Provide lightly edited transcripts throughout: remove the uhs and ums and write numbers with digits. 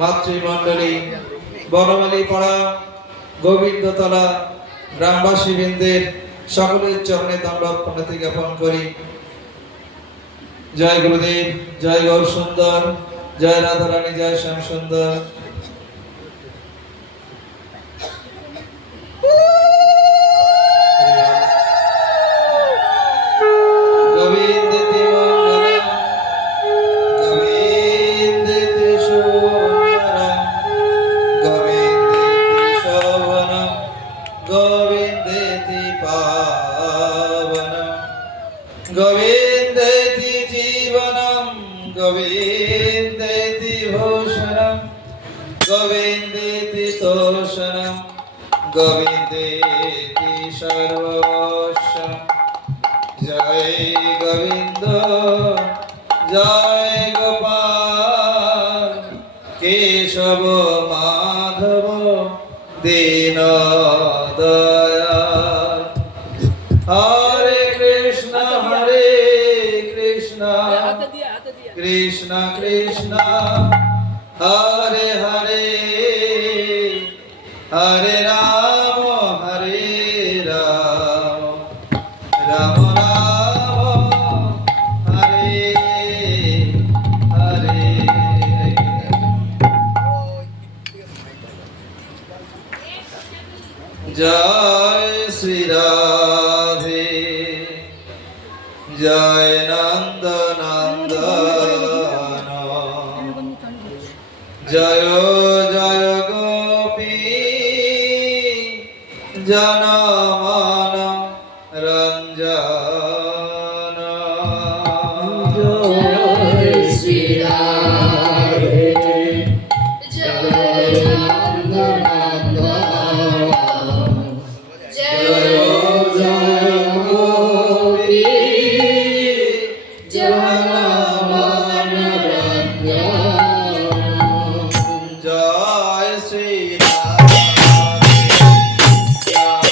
মাতৃমণ্ডলী বনমালী পাড়া গোবিন্দতলা গ্রামবাসী বৃন্দের সকলের চরণে দণ্ডবত প্রণতি জ্ঞাপন করি। জয় গুরুদেব, জয় গৌর সুন্দর, জয় রাধারানী, জয় শ্যাম সুন্দর। गोविंदेति जीवनम गोविंदेति भूषणम गोविंदेति तोषणम गोविंदेति सर्वस्वम। जय गोविंद जय गोपाल केशव माधव दीन दयाल। हरे कृष्ण कृष्ण कृष्ण हरे हरे हरे राम राम राम हरे हरे। जय श्री राधे जय नंद नंदन जय जय गोपी जनमन रंजन। जय श्री राधे जय नंद नंदन जय जय गोपी जनमन रंजन। जय श्री राधे जय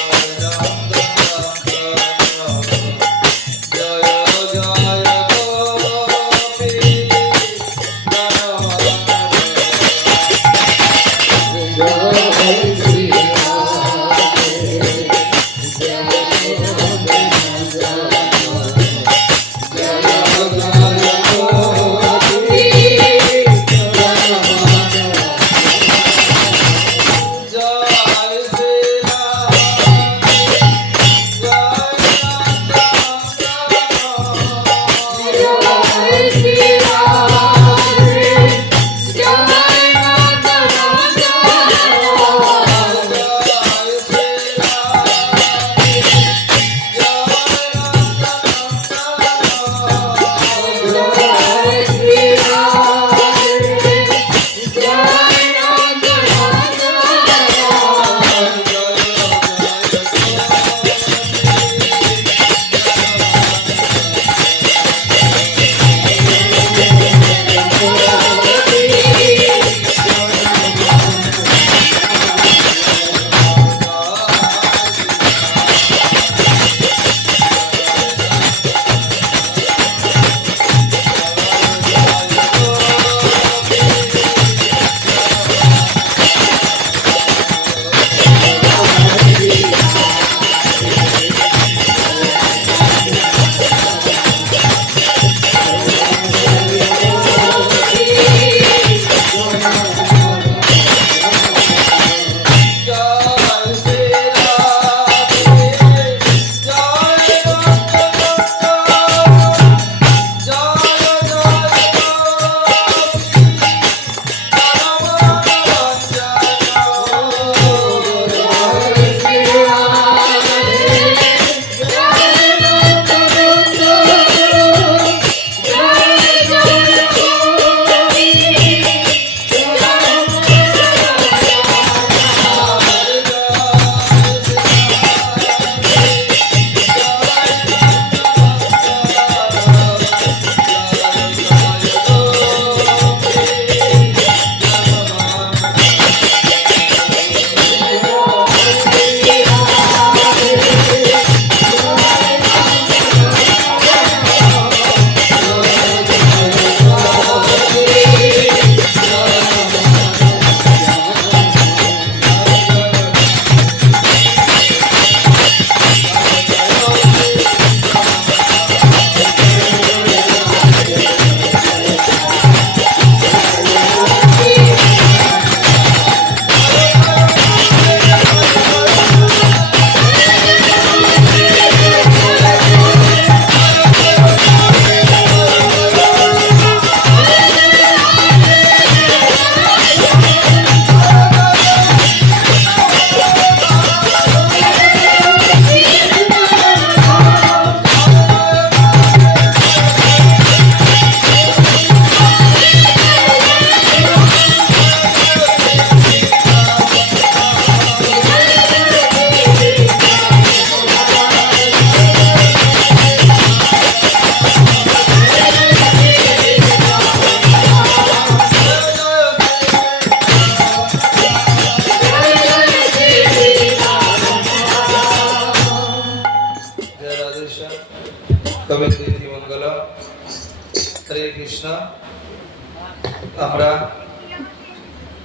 আমরা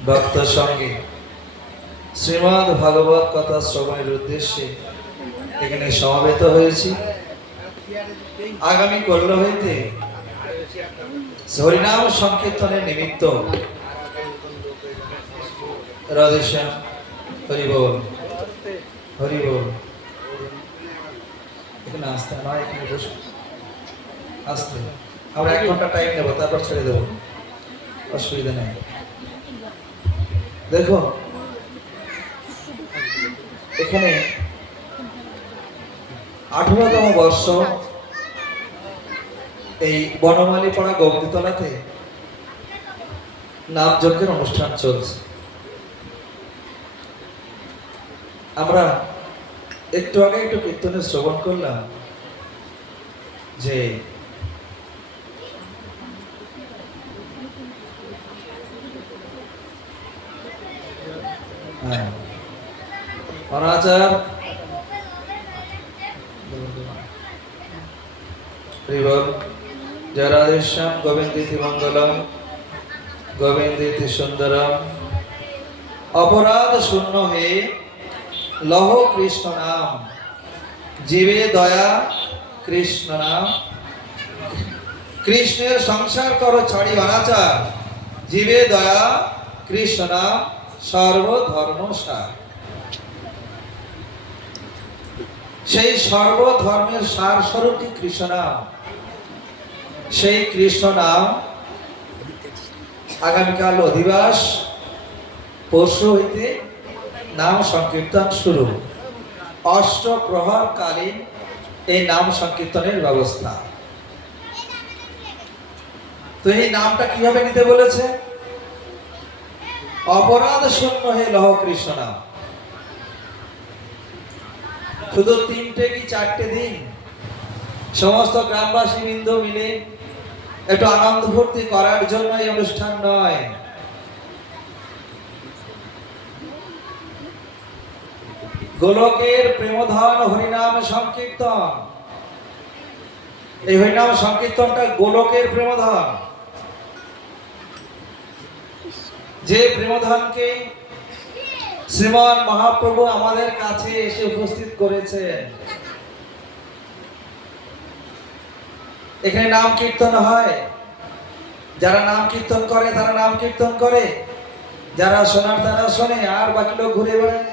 ভক্ত সঙ্গে শ্রীমদ্ ভাগবত কথা শ্রবণের উদ্দেশ্যে এখানে সমবেত হয়েছি। আগামী কল্য হইতে হরিনাম সংকীর্তনের নিমিত্ত রাধেশ্যাম হরি বল, হরি বল। এখানে আসতে নয়, এখানে বসে আসতে। আমরা 1 ঘন্টা টাইম নেব, তারপর ছেড়ে দেবো, অসুবিধা নেই। দেখুন এখানে 18তম বর্ষ এই বনমালী পাড়া গোমতীতলাতে নাম যজ্ঞের অনুষ্ঠান চলছে। আমরা একটু আগে একটু কীর্তনে শ্রবণ করলাম যে অনাচার জয় রাধেশ্যাম গোবিন্দিতি মঙ্গলম গোবিন্দিতি সুন্দরম। অপরাধ শূন্য হে লহ কৃষ্ণ নাম, জীবে দয়া কৃষ্ণ নাম। কৃষ্ণের সংসার করো ছাড়ি অনাচার, জীবে দয়া কৃষ্ণ নাম সর্বধর্ম সার। সেই সর্বধর্মের সার স্বরূপ কৃষ্ণ নাম। সেই কৃষ্ণ নাম আগামীকাল অধিবাস, পরশু হইতে নাম সংকীর্তন শুরু। অষ্টপ্রহর কালীন এই নাম সংকীর্তনের ব্যবস্থা। তো এই নামটা কিভাবে নিতে বলেছে? অপরাধ শূন্য হে লহ কৃষ্ণ নাম। শুধু 3টে কি 4টে দিন সমস্ত গ্রামবাসী বৃন্দ মিলে একটু আনন্দ ফুর্তি করার জন্য এই অনুষ্ঠান নয়। গোলকের প্রেমধন হরিনাম সংকীর্তন। এই হরিনাম সংকীর্তনটা গোলকের প্রেমধন, যে প্রেমধনকে শ্রীমান মহাপ্রভু আমাদের কাছে এসে উপস্থিত করেছেন। এখানে নাম কীর্তন হয়, যারা নাম কীর্তন করে তারা নাম কীর্তন করে, যারা শোনার তারা শোনে, আর বাকি লোক ঘুরে বেড়ায়।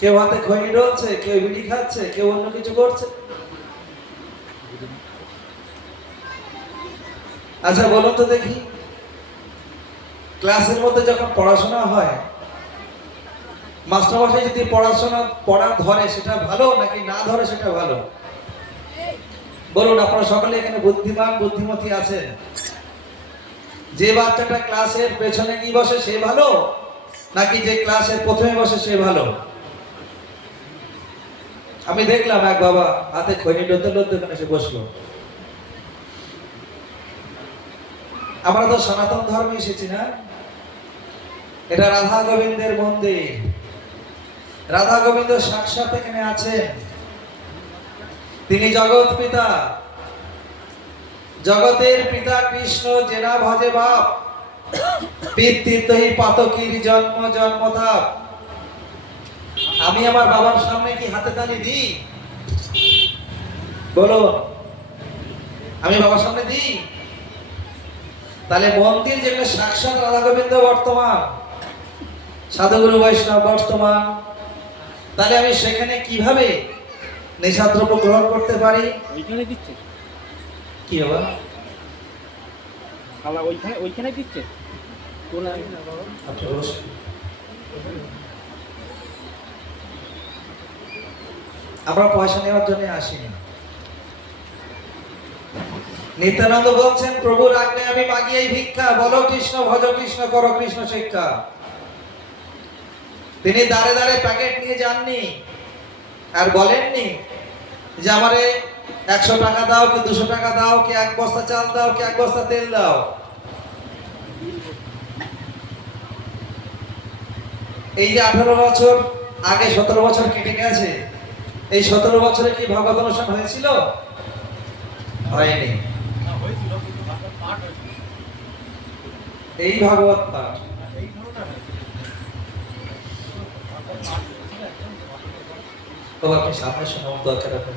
কেউ হাতে খৈনি ডলছে, কেউ বিড়ি খাচ্ছে, কেউ অন্য কিছু করছে। আচ্ছা বলুন তো দেখি, ক্লাসের মধ্যে যখন পড়াশোনা হয়, মাস্টারমশাই যদি পড়া ধরে সেটা ভালো নাকি না ধরে সেটা ভালো? বলুন, আপনারা সকলে এখানে বুদ্ধিমান বুদ্ধিমতী আছেন। যে বাচ্চাটা ক্লাসের পেছনে গিয়ে বসে সে ভালো, নাকি যে ক্লাসের প্রথমে বসে সে ভালো? আমি দেখলাম এক বাবা হাতে খৈনি ডলতে ডলতে ওখানে এসে বসলো। আমরা তো সনাতন ধর্মে এসেছি না? এটা রাধা গোবিন্দের মন্দির। রাধা গোবিন্দ সাক্ষাৎ এখানে আছেন। তিনি জগৎ পিতা, জগতের পিতা কৃষ্ণ জেনা ভজে বাপ, পিতৃতহি পাতকীর জন্ম জন্মতাপ। আমি আমার বাবার সামনে কি হাতে তালি দিই? বলুন, আমি বাবার সামনে দিই? তাহলে মন্দির যেখানে সাক্ষাৎ রাধা গোবিন্দ বর্তমান, সাধুগুরু বৈষ্ণব বর্তমান, তাহলে আমি সেখানে কিভাবে নেশাদ্রব্য গ্রহণ করতে পারি? ওইখানে দিচ্ছে কি হবে? শালা ওইখানে দিচ্ছে। আমরা পয়সা নেওয়ার জন্য আসিনি। নিত্যানন্দ বলছেন, প্রভুর আজ্ঞায় আমি মাগি এই ভিক্ষা, বলো কৃষ্ণ ভজ কৃষ্ণ করো কৃষ্ণ শিক্ষা। তিনি দাঁড়ে দাঁড়ে প্যাকেট নিয়ে যাননি আর বলেননি যে আমারে 100 টাকা দাও, কি 200 টাকা দাও, কি 1 বস্তা চাল দাও, কি 1 বস্তা তেল দাও। এই যে 18 বছর আগে 17 বছর কেটে গেছে, এই 17 বছরে কি ভাগবত অনুষ্ঠান হয়েছিল? হয়নি। এই ভাগবত পাঠ। বাবা আপনি সামনে শোনার দরকার আপনার,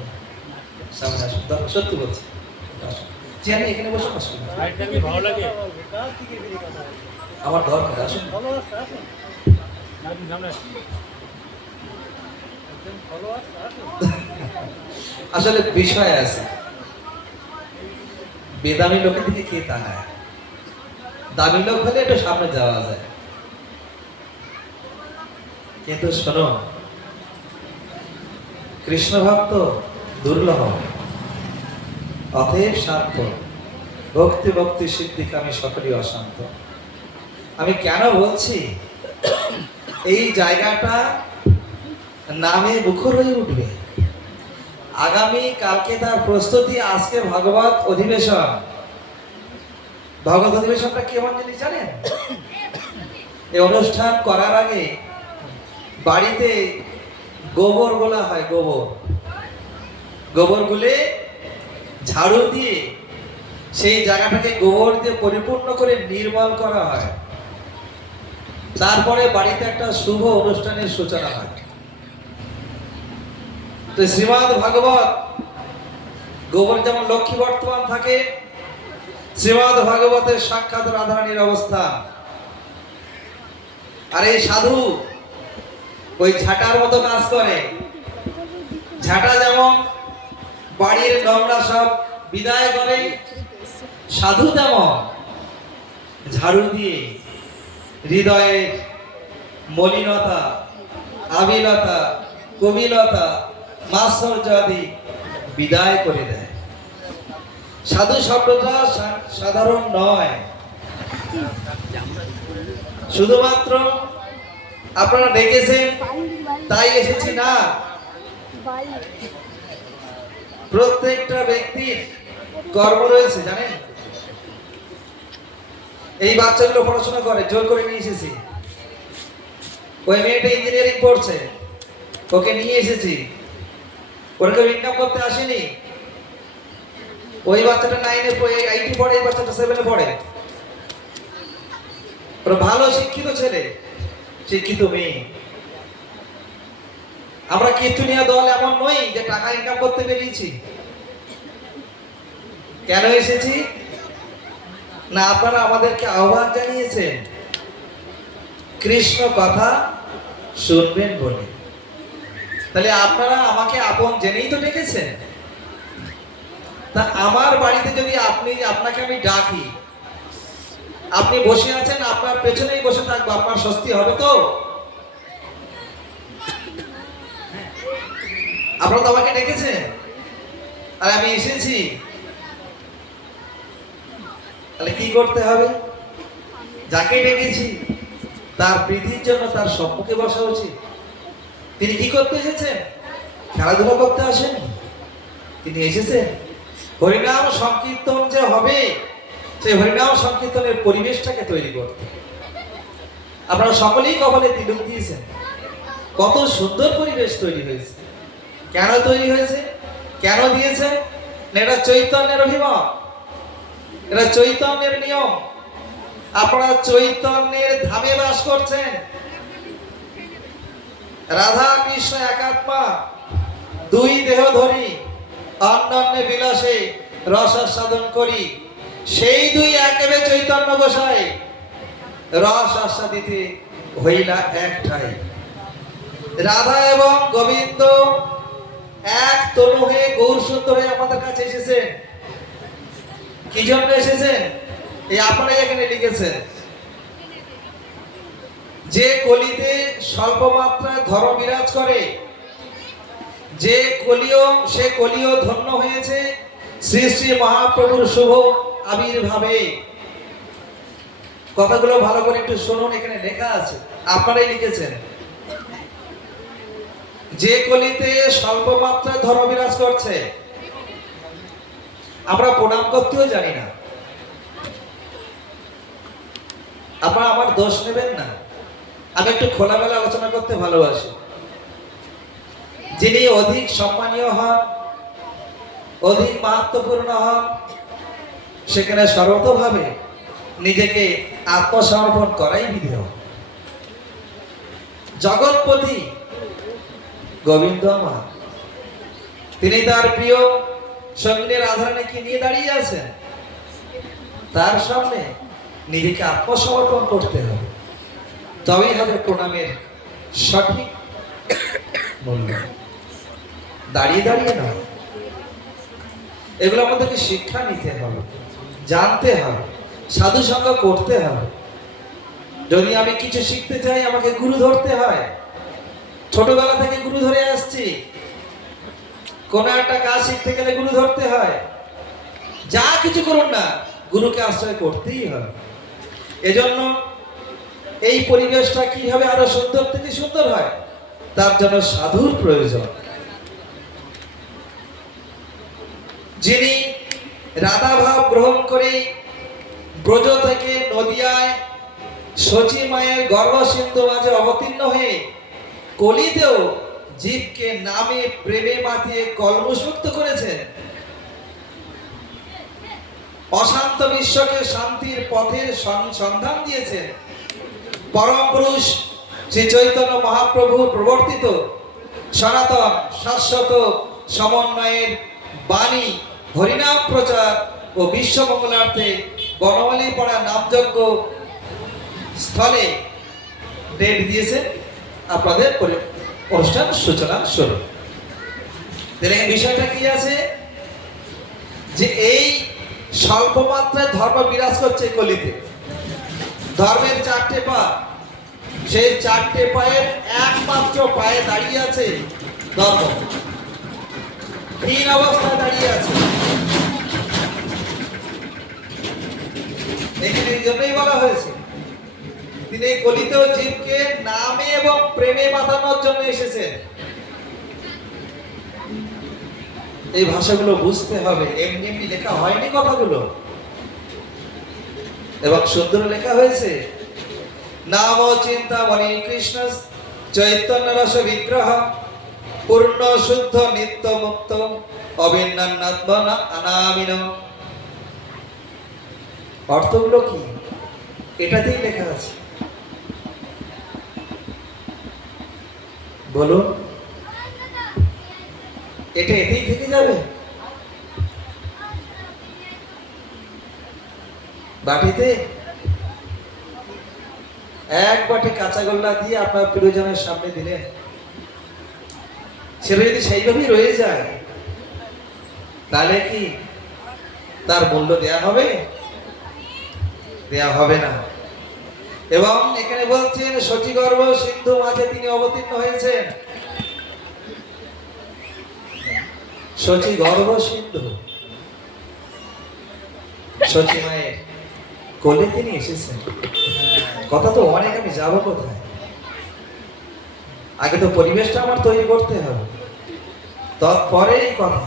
সামনে আসুন, সত্যি বলছি। জি আমি এখানে বসে আসুন, ভালো লাগে। আমার দরকার, আসুন। আসলে বিষয় আছে, বেদামি লোকের দিকে কে তাকায়, দামি লোক হলে একটু সামনে যাওয়া যায়। কিন্তু শোনো, কৃষ্ণ ভক্ত দুর্লভ, অতএব শান্ত, ভক্তি ভক্তি সিদ্ধিকে আমি সকলই অশান্ত। আমি কেন বলছি, এই জায়গাটা নামে মুখর হয়ে উঠবে। আগামী কালকে তার প্রস্তুতি, আজকে ভাগবত অধিবেশন। ভাগবত অধিবেশনটা কেমন জিনিস জানেন? এই অনুষ্ঠান করার আগে বাড়িতে গোবর গোলা হয়, গোবর গুলে ঝাড়ু দিয়ে সেই জায়গাটাকে গোবর দিয়ে পরিপূর্ণ করে নির্মল করা হয়। তারপরে বাড়িতে একটা শুভ অনুষ্ঠানের সূচনা হয়। তো শ্রীমদ্ ভাগবত, গোবর যেমন লক্ষ্মী বর্তমান থাকে, শ্রীমদ্ ভাগবতের সাক্ষাৎ রাধারানীর অবস্থান। আর এই সাধু ওই ঝাঁটার মতো কাজ করে। ঝাঁটা যেমন বাড়ির নোংরা সব বিদায় করে, সাধু তেমন ঝাড়ু দিয়ে হৃদয়ের মলিনতা, আবিলতা, কবিলতা, মাৎসর্য আদি বিদায় করে দেয়। সাধু শব্দটা সাধারণ নয়, শুধুমাত্র আপনারা ডেকেছেন তাই এসেছি না। প্রত্যেকটা ব্যক্তির কর্ম রয়েছে, জানেন? এই বাচ্চাগুলো পড়াশোনা করে, জোর করে নিয়ে এসেছি। ওই মেয়েটা ইঞ্জিনিয়ারিং পড়ছে, ওকে নিয়ে এসেছি। ওরা কেউ ইনকাম করতে আসেনি। ওই বাচ্চাটা 9-এ 8 পড়ে, এই বাচ্চাটা 7-এ পড়ে। ওরা ভালো শিক্ষিত ছেলে, শিক্ষিত মেয়ে। আমরা কীর্তনীয় দল এমন নই যে টাকা ইনকাম করতে বেরিয়েছি। কেন এসেছি না, আপনারা আমাদেরকে আহ্বান জানিয়েছেন কৃষ্ণ কথা শুনবেন বলে। তাহলে আপনারা আমাকে আপন জেনেই তো ডেকেছেন। তা আমার বাড়িতে যদি আপনাকে আমি ডাকি, আপনি বসে আছেন, আপনার পেছনেই বসে থাকবো, আপনার স্বস্তি হবে তো? আপনারা তো আমাকে ডেকেছেন আর আমি এসেছি, তাহলে কি করতে হবে? যাকে ডেকেছি তার প্রীতির জন্য তার সম্মুখে বসা উচিত। তিনি কি করতে এসেছেন? খেলাধুলা করতে আসেন। তিনি এসেছেন হরিনাম সংকীর্তন যে হবে, সেই হরিনাম সংকীর্তনের পরিবেশটাকে তৈরি করতে। আপনারা সকলেই কপালে তিলক দিয়েছেন, কত সুন্দর পরিবেশ তৈরি হয়েছে। কেন তৈরি হয়েছে, কেন দিয়েছে? এটা চৈতন্যের অভিমত, এটা চৈতন্যের নিয়ম। আপনারা চৈতন্যের ধামে বাস করছেন। রাধা কৃষ্ণ একাত্মা, দুই দেহ ধরি, অন্যান্য বিলাসে রস আস্বাদন করি। সেই দুই একেবারে চৈতন্য গোসাই, রস আস্বাদিতে হইলা একটাই। রাধা এবং গোবিন্দ এক তনু হয়ে গৌর সুন্দর হয়ে আমাদের কাছে এসেছেন। কি জন্য এসেছেন? এই আপনারাই এখানে লিখেছেন যে কলিতে স্বল্প মাত্রায় ধর্ম বিরাজ করে, যে সে কলিও ধন্য হয়েছে শ্রী শ্রী মহাপ্রভুর শুভ আবির্ভাবে। কথাগুলো ভালো করে একটু শুনুন, এখানে লেখা আছে, আপনারাই লিখেছেন। যে কলিতে স্বল্প মাত্রায় ধর্ম বিরাজ করছে, আমরা প্রণাম করতেও জানি না। আপনারা আমার দোষ নেবেন না, আমি একটু খোলামেলা আলোচনা করতে ভালোবাসি। যিনি অধিক সম্মানীয় হন, অধিক মাহাত্ম্যপূর্ণ হন, সেখানে সর্বতভাবে নিজেকে আত্মসমর্পণ করাই বিধেয়। জগৎপতি গোবিন্দ আমার, তিনি তার প্রিয় সঙ্গীর রাধারানীকে নিয়ে দাঁড়িয়ে আছেন, তার সামনে নিজেকে আত্মসমর্পণ করতে হবে, তবেই হবে প্রণামের সঠিক মূল্য। দাঁড়িয়ে দাঁড়িয়ে না, এগুলো আমাদেরকে শিক্ষা নিতে হবে, জানতে হবে, সাধু সঙ্গ করতে হবে। যদি আমি কিছু শিখতে চাই, আমাকে গুরু ধরতে হয়। ছোটবেলা থেকে গুরু ধরে আসছি, কোন একটা কাজ শিখতে গেলে গুরু ধরতে হয়। যা কিছু করুন না, গুরুকে আশ্রয় করতেই হবে। এজন্য এই পরিবেশটা কিভাবে আরো সুন্দর থেকে সুন্দর হয়, তার জন্য সাধুর প্রয়োজন। যিনি রাধা ভাব গ্রহণ করে ব্রজ থেকে নদিয়ায় শচী মায়ের গর্ভসিন্ধু মাঝে অবতীর্ণ হয়ে কলিতেও জীবকে নামে প্রেমে মাতিয়ে কলমুক্ত করেছেন, অশান্ত বিশ্বকে শান্তির পথের সন্ধান দিয়েছেন। পরম পুরুষ শ্রী চৈতন্য মহাপ্রভু প্রবর্তিত সনাতন শাশ্বত সমন্বয়ের বাণী হরিনাম প্রচার ও বিশ্বমঙ্গলার্থে বনমালী পাড়া নামযজ্ঞ স্থলে ডেট দিয়েছে আপনাদের অনুষ্ঠান সূচনা শুরু। দেখেন বিষয়টা কি আছে, যে এই স্বল্প মাত্রায় ধর্ম বিরাজ করছে কলিতে। ধর্মের চারটে পা, সেই চারটে পায়ের একমাত্র পায়ে দাঁড়িয়ে আছে ধর্ম, হীন অবস্থায় দাঁড়িয়ে আছে। এখানে এই জন্যই বলা হয়েছে, তিনি কলিতেও জীবকে নামে এবং প্রেমে মাতানোর জন্য এসেছেন। এই ভাষাগুলো বুঝতে হবে, এমনি এমনি লেখা হয়নি কথাগুলো, এবং সুন্দর লেখা হয়েছে। নাম চিন্তামণি কৃষ্ণ চৈতন্য রস বিগ্রহ পূর্ণ শুদ্ধ নিত্য মুক্ত অভিন্নাত্ম অনামিন। অর্থগুলো কি এটাতেই লেখা আছে, বলুন। এটা এতেই থেকে যাবে? বাটিতে এক বাটি কাঁচা গোল্লা দিয়ে আপনার প্রিয়জনের সামনে দিলেন, সেটা যদি সেইভাবেই রয়ে যায়, তাহলে কি তার মূল্য দেয়া হবে? দেয়া হবে না। এবং এখানে বলছেন শচীগর্ভ সিন্ধু মাঝে তিনি অবতীর্ণ হয়েছেন। শচীগর্ভ সিন্ধু, শচী মায়ের কোলে তিনি এসেছেন। কথা তো অনেক, আমি যাবো কোথায়? আগে তো পরিবেশটা আমার তৈরি করতে হবে, তারপরে এই কথা।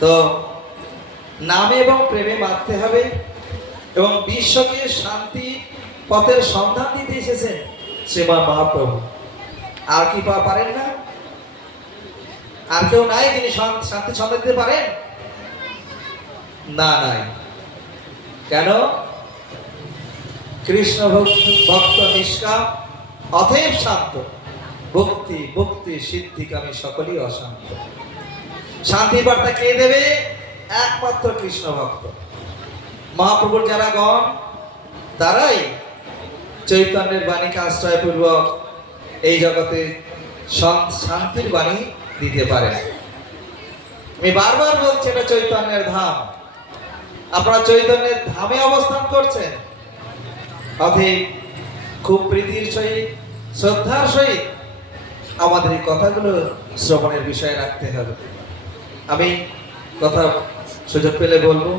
তো নামে এবং প্রেমে মারতে হবে, এবং বিশ্বকে শান্তি পথের সন্ধান দিতে এসেছেন শ্রীমান মহাপ্রভু। আর কি পারেন না? আর কেউ নাই যিনি শান্তি সন্ধান দিতে পারেন? না, নাই। কেন? কৃষ্ণ ভক্ত নিষ্কাম অতএব শান্ত, ভক্তি ভক্তি সিদ্ধিকামী সকলই অশান্ত। শান্তি বার্তা কে দেবে? একমাত্র কৃষ্ণ ভক্ত। মহাপ্রভুর যারা গণ, তারাই চৈতন্যের বাণীকে আশ্রয়পূর্বক এই জগতে শান্তির বাণী দিতে পারে। আমি বারবার বলছি, এটা চৈতন্যের ধাম। আপনারা চৈতন্যের ধামে অবস্থান করছেন, অতএব খুব প্রীতির সহিত শ্রদ্ধার সহিত আমাদের এই কথাগুলো শ্রবণের বিষয় রাখতে হবে। আমি কথা সুযোগ পেলে বলবো,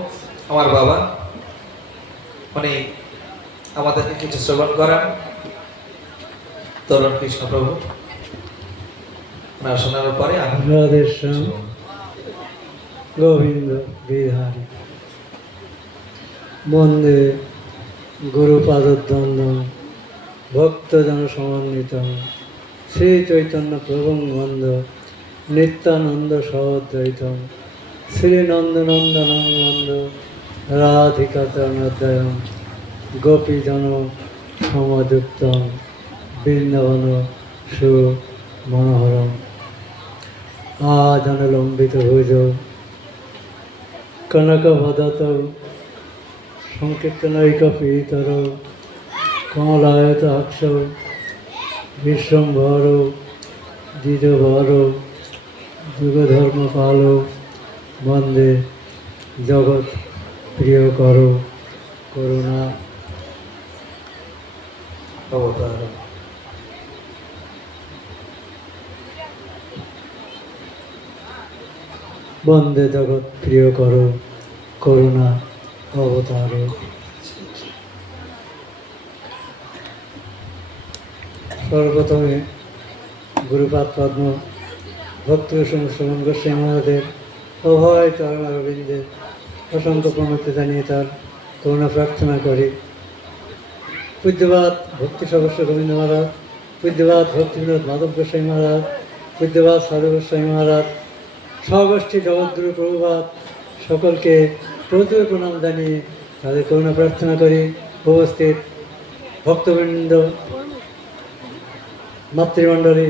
আমার বাবা উনি আমাদেরকে কিছু শ্রবণ করান, তরুণ কৃষ্ণপ্রভু। ওনার শোনার পরে আমি রাধেশ্যাম গোবিন্দ বিহারী বন্দে গুরুপাদদ্বন্দ্ব ভক্তজন সমন্বিত শ্রী চৈতন্য প্রভুঙ্গন্ধ নিত্যানন্দ সহদ্বৈত শ্রী নন্দনন্দনন্দ রাধিকা চরণোদ্দয়ম গোপীজন সমযুক্তম বৃন্দাবন সুমনোহরম আজনলম্বিত ভুজ কনকবদত সংকীর্তনৈকপীতর কমলায়ত অক্ষ বিশ্বম্ভর দ্বিজভর যুগধর্মপাল বন্দে জগৎ প্রিয় করো করুণা অবতার। বন্দে জগৎ প্রিয় করো করুণা অবতার। সর্বপ্রথমে গুরুপাদ পদ্ম ভক্ত শ্রমণ গোস্বামী মহারাজের অভয় চরণ অরবিন্দের অসংখ্য প্রণতি জানিয়ে তার করুণা প্রার্থনা করি। পূজ্যবাদ ভক্তি সদস্য গোবিন্দ মহারাজ, পূজ্যবাদ ভক্তিবিনোদ মাধব গোস্বামী মহারাজ, পূজ্যবাদ সাধু গোস্বামী মহারাজ, স্বগোষ্ঠী জগৎগুরু প্রভুপাদ সকলকে প্রচুর প্রণাম জানিয়ে তাদের করুণা প্রার্থনা করি। উপস্থিত ভক্তবৃন্দ, মাতৃমণ্ডলী,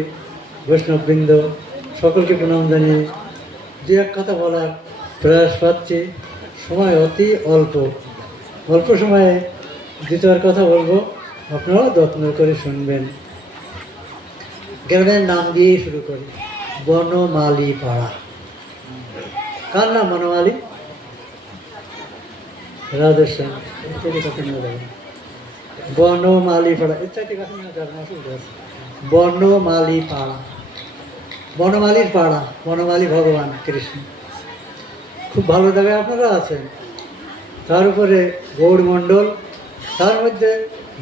বৈষ্ণববৃন্দ সকলকে প্রণাম জানিয়ে দু এক কথা বলার প্রয়াস পাচ্ছি। সময় অতি অল্প, অল্প সময়ে দু চার কথা বলবো, আপনারাও যত্ন করে শুনবেন। গ্রামের নাম দিয়েই শুরু করি, বনমালী পাড়া। কার নাম বনমালী? রাধেশ্যাম। বনমালী পাড়া, এর চাইতে কাছে না যার অসুবিধা আছে। বনমালী পাড়া, বনমালীর পাড়া, বনমালী ভগবান কৃষ্ণ। খুব ভালো জায়গায় আপনারা আছেন। তার উপরে গৌড়মণ্ডল, তার মধ্যে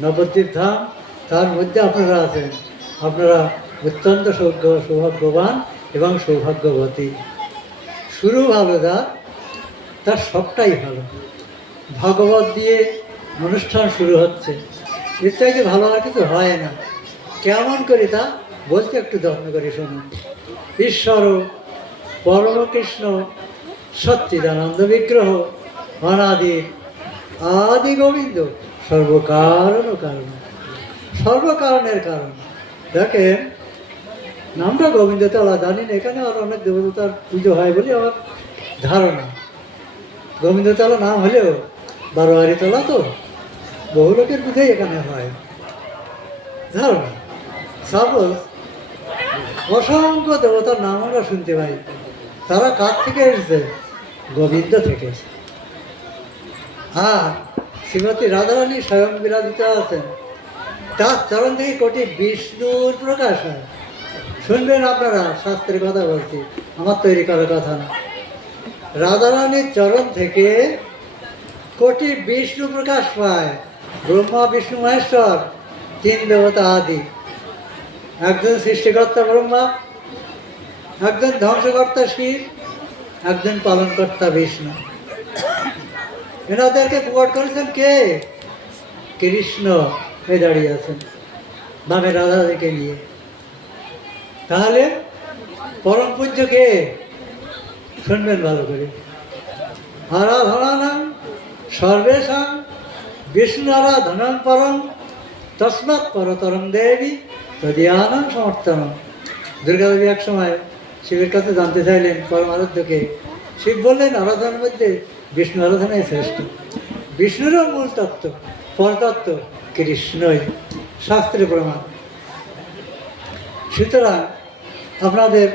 নবদ্বীপ ধাম, তার মধ্যে আপনারা আছেন। আপনারা অত্যন্ত সৌভাগ্যবান এবং সৌভাগ্যবতী। শুরু ভালো তার সবটাই ভালো। ভাগবত দিয়ে অনুষ্ঠান শুরু হচ্ছে, এর চাইতে ভালো আর কিছু হয় না। কেমন করে তা বলতে একটু যত্ন করে শুনুন। ঈশ্বর পরমকৃষ্ণ সচ্চিদানন্দ বিগ্রহ অনাদি আদি গোবিন্দ সর্বকারণ কারণ, সর্বকারণের কারণ। দেখেন নামটা গোবিন্দতলা, জানি না এখানে আর অনেক দেবতার পুজো হয় বলে আমার ধারণা। গোবিন্দতলা নাম হলেও বারোয়ারিতলা তো বহু লোকের পুজোই এখানে হয় ধারণা। সাপোজ অসংখ্য দেবতার নাম আমরা শুনতে পাই, তারা কার থেকে এসেছে? গোবিন্দ থেকে। আর শ্রীমতী রাধারানী স্বয়ং বিরাজিত আছেন, তার চরণ থেকে কোটি বিষ্ণুর প্রকাশ হয়। শুনবেন আপনারা, শাস্ত্রের কথা বলছি, আমার তৈরি করার কথা না। রাধারানীর চরণ থেকে কোটি বিষ্ণু প্রকাশ পায়। ব্রহ্মা বিষ্ণু মহেশ্বর তিন দেবতা আদি। একজন সৃষ্টিকর্তা ব্রহ্মা, একজন ধ্বংসকর্তা শিব, একজন পালনকর্তা বিষ্ণু। এনাদেরকে প্রকট করেছেন কে? কৃষ্ণ। এই দাঁড়িয়ে আছেন বামে রাধাকে নিয়ে। তাহলে পরম পূজ্য কে? শুনবেন ভালো করে। আরাধনানাম সর্বেশাং বিষ্ণু আরাধনাম পরম তস্মাৎ পরতরম দেবী তদীয়ানাম সমর্থনম। দুর্গাদেবী এক সময় শিবের কাছে জানতে চাইলেন পরম আরাধ্যকে। শিব বললেন আরাধনার মধ্যে বিষ্ণু আরাধনাই শ্রেষ্ঠ। বিষ্ণুরও মূল তত্ত্ব পরতত্ত্ব কৃষ্ণই, শাস্ত্রে প্রমাণ। সুতরাং আপনাদের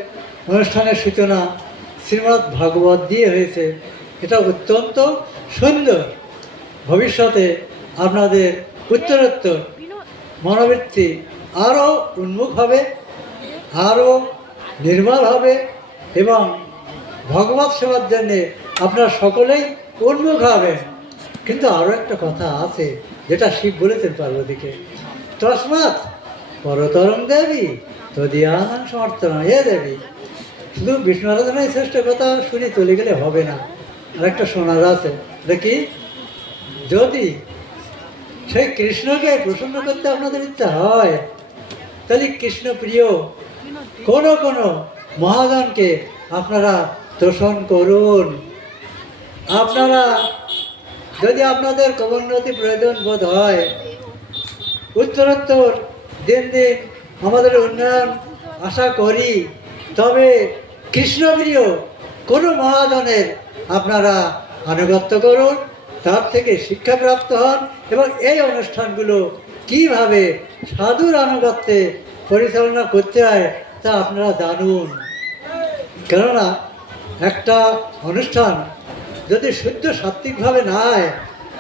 অনুষ্ঠানের সূচনা শ্রীমদ্ ভাগবত দিয়ে হয়েছে, এটা অত্যন্ত সুন্দর। ভবিষ্যতে আপনাদের উত্তরোত্তর মনোবৃত্তি আরও উন্মুখ হবে, আরও নির্মল হবে এবং ভগবত সেবার জন্যে আপনারা সকলেই উন্মুখ হবেন। কিন্তু আরও একটা কথা আছে, যেটা শিব বলেছেন পার্বতীকে, তস্মাৎ পরতরম দেবী তদীয়ানাং সমর্থনম। হে দেবী, শুধু বিষ্ণু আরাধনায় শ্রেষ্ঠ কথা শুনে চলে গেলে হবে না, আরেকটা শোনার আছে। দেখি, যদি সেই কৃষ্ণকে প্রসন্ন করতে আপনাদের ইচ্ছা হয়, তাহলে কৃষ্ণ প্রিয় কোনো কোনো মহাজনকে আপনারা তোষণ করুন। আপনারা যদি আপনাদের ক্রমোন্নতি প্রয়োজন বোধ হয়, উত্তরোত্তর দিন দিন আমাদের উন্নয়ন আশা করি, তবে কৃষ্ণপ্রিয় কোনো মহাজনের আপনারা আনুগত্য করুন, তার থেকে শিক্ষাপ্রাপ্ত হন এবং এই অনুষ্ঠানগুলো কিভাবে সাধুর আনুগত্যে পরিচালনা করতে হয় তা আপনারা জানুন। কেননা একটা অনুষ্ঠান যদি শুদ্ধ সাত্ত্বিকভাবে না হয়,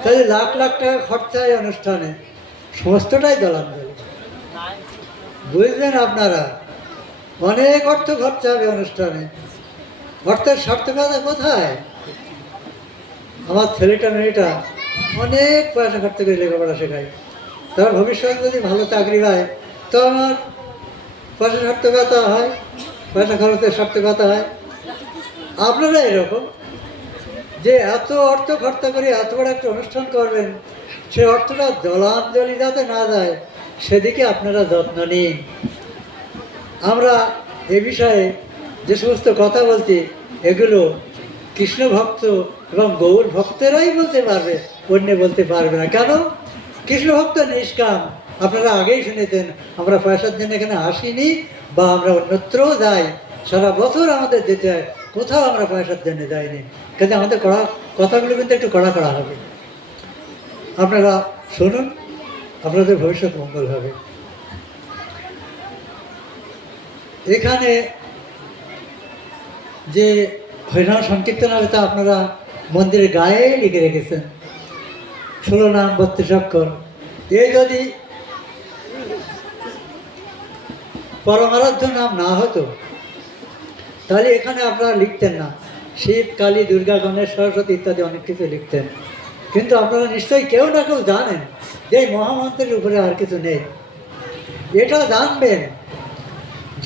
তাহলে লাখ লাখ টাকা খরচা হয় অনুষ্ঠানে, সমস্তটাই জলাঞ্জলি। বুঝলেন আপনারা? অনেক অর্থ খরচা হবে অনুষ্ঠানে। অর্থের সার্থকতা কোথায়? আমার ছেলেটা মেয়েটা অনেক পয়সা খরচা করে লেখাপড়া শেখায়, তার ভবিষ্যতে যদি ভালো চাকরি হয় তো আমার পয়সা সার্থকতা হয়, পয়সা খরচের সার্থকতা হয়। আপনারা এরকম যে এত অর্থ খরচা করে এত বড় একটা অনুষ্ঠান করবেন, সে অর্থটা জলাঞ্জলি যাতে না যায় সেদিকে আপনারা যত্ন নিন। আমরা এ বিষয়ে যে সমস্ত কথা বলছি এগুলো কৃষ্ণ ভক্ত এবং গৌর ভক্তেরাই বলতে পারবে, অন্য বলতে পারবে না। কেন? কৃষ্ণ ভক্ত নিষ্কাম, আপনারা আগেই শুনেছেন। আমরা পয়সার জন্য এখানে আসিনি বা আমরা অন্যত্রও যাই, সারা বছর আমাদের যেতে হয়, কোথাও আমরা পয়সার জন্য যাইনি। কিন্তু আমাদের কথাগুলো কিন্তু একটু কড়া করা হবে। আপনারা শুনুন, আপনাদের ভবিষ্যৎ মঙ্গল হবে। এখানে যে হরিনাম সংকীর্তন হবে তা আপনারা মন্দিরের গায়ে লিখে রেখেছেন, 16 নাম 32 অক্ষর। এই যদি পরমারাধ্য নাম না হতো তাহলে এখানে আপনারা লিখতেন না। শিব, কালী, দুর্গা, গণেশ, সরস্বতী ইত্যাদি অনেক কিছু লিখতেন। কিন্তু আপনারা নিশ্চয়ই কেউ না কেউ জানেন যে এই মহামন্ত্রের উপরে আর কিছু নেই। এটা জানবেন,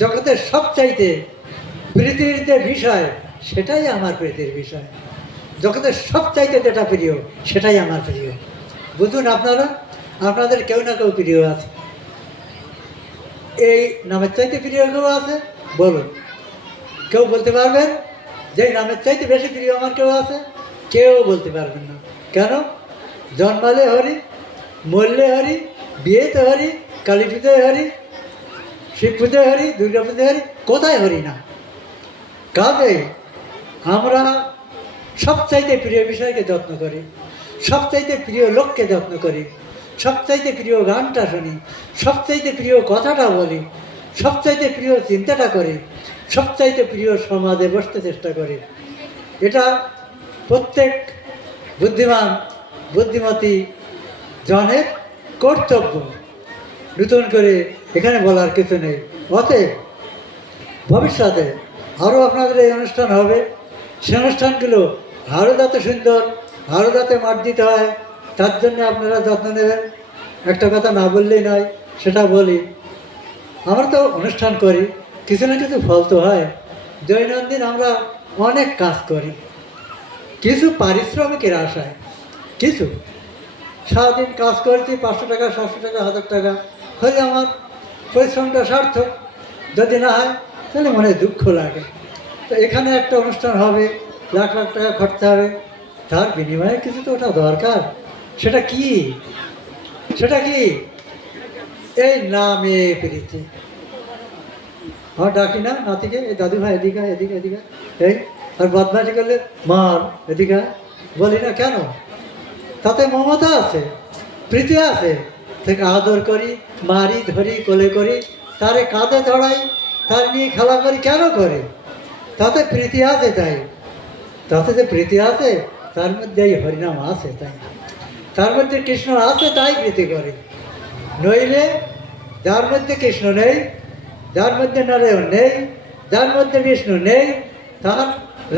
জগতের সবচাইতে প্রীতির যে বিষয় সেটাই আমার প্রীতির বিষয়। জগতের সবচাইতে যেটা প্রিয় সেটাই আমার প্রিয়। বুঝুন আপনারা, আপনাদের কেউ না কেউ প্রিয় আছে। এই নামের চাইতে প্রিয় কেউ আছে? বলুন, কেউ বলতে পারবেন যে এই নামের চাইতে বেশি প্রিয় আমার কেউ আছে? কেউ বলতে পারবেন না। কেন? জন্মালে হরি, মরলে হরি, বিয়েতে হরি, কালী পুজোয় হরি, শিব পুজোয় হরি, দুর্গা পুজোয় হরি, কোথায় হরি না? কাজে আমরা সবচাইতে প্রিয় বিষয়কে যত্ন করি, সবচাইতে প্রিয় লোককে যত্ন করি, সবচাইতে প্রিয় গানটা শুনি, সবচাইতে প্রিয় কথাটা বলি, সবচাইতে প্রিয় চিন্তাটা করি, সবচাইতে প্রিয় সমাজে বসতে চেষ্টা করি। এটা প্রত্যেক বুদ্ধিমান বুদ্ধিমতী জনের কর্তব্য। নতুন করে এখানে বলার কিছু নেই। অতএব ভবিষ্যতে আরও আপনাদের এই অনুষ্ঠান হবে, সে অনুষ্ঠানগুলো আরও যাতে সুন্দর, আরও যাতে মার্জিত হয় তার জন্য আপনারা যত্ন নেবেন। একটা কথা না বললেই নয়, সেটা বলি। আমরা তো অনুষ্ঠান করি, কিছু না কিছু ফল তো হয়। দৈনন্দিন আমরা অনেক কাজ করি, কিছু পারিশ্রমিকের আশায়। কিছু সারাদিন কাজ করছি, 500 টাকা, 700 টাকা, 1000 টাকা হলে আমার পরিশ্রমটা সার্থক। যদি না হয় তাহলে মনে দুঃখ লাগে। তো এখানে একটা অনুষ্ঠান হবে, লাখ লাখ টাকা খরচা হবে, তার বিনিময়ে কিছু তো ওটা দরকার। সেটা কি? সেটা কি? এই নামে প্রীতি। আমার ডাকি না নাতিকে, এই দাদু ভাই এদিকে এদিকে এদিকে, এই আর বদমাশি করলে মার এদিকে, বলি না কেন? তাতে মমতা আছে, প্রীতি আছে। থেকে আদর করি, মারি, ধরি, কোলে করি, তারে কাঁধে ধরাই, তার নিয়ে খেলা করি। কেন করি? তাতে প্রীতি আছে। তাই তাতে যে প্রীতি আছে তার মধ্যে এই হরিনাম আছে, তাই তার মধ্যে কৃষ্ণ আছে, তাই প্রীতি করি। নইলে যার মধ্যে কৃষ্ণ নেই, যার মধ্যে নারায়ণ নেই, যার মধ্যে বিষ্ণু নেই, তার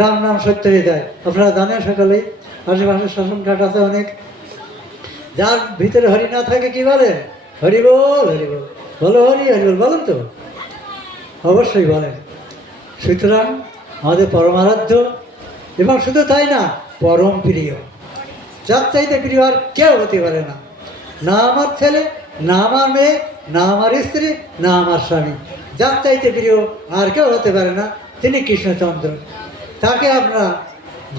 রাম নাম সত্য হয়ে যায়। আপনারা জানেন সকলেই, আশেপাশে শাসন ঘাট আছে অনেক। যার ভিতরে হরি না থাকে কি বলে? হরি বল, হরি বল, বলো হরি, হরি বল, বলেন তো? অবশ্যই বলেন। সুতরাং আমাদের পরমারাধ্য এবং শুধু তাই না, পরম প্রিয়। যার চাইতে প্রিয় আর কেউ হতে পারে না। না আমার ছেলে, না আমার মেয়ে, না আমার স্ত্রী, না আমার স্বামী। যার চাইতে প্রিয় আর কেউ হতে পারে না, তিনি কৃষ্ণচন্দ্র। তাকে আমরা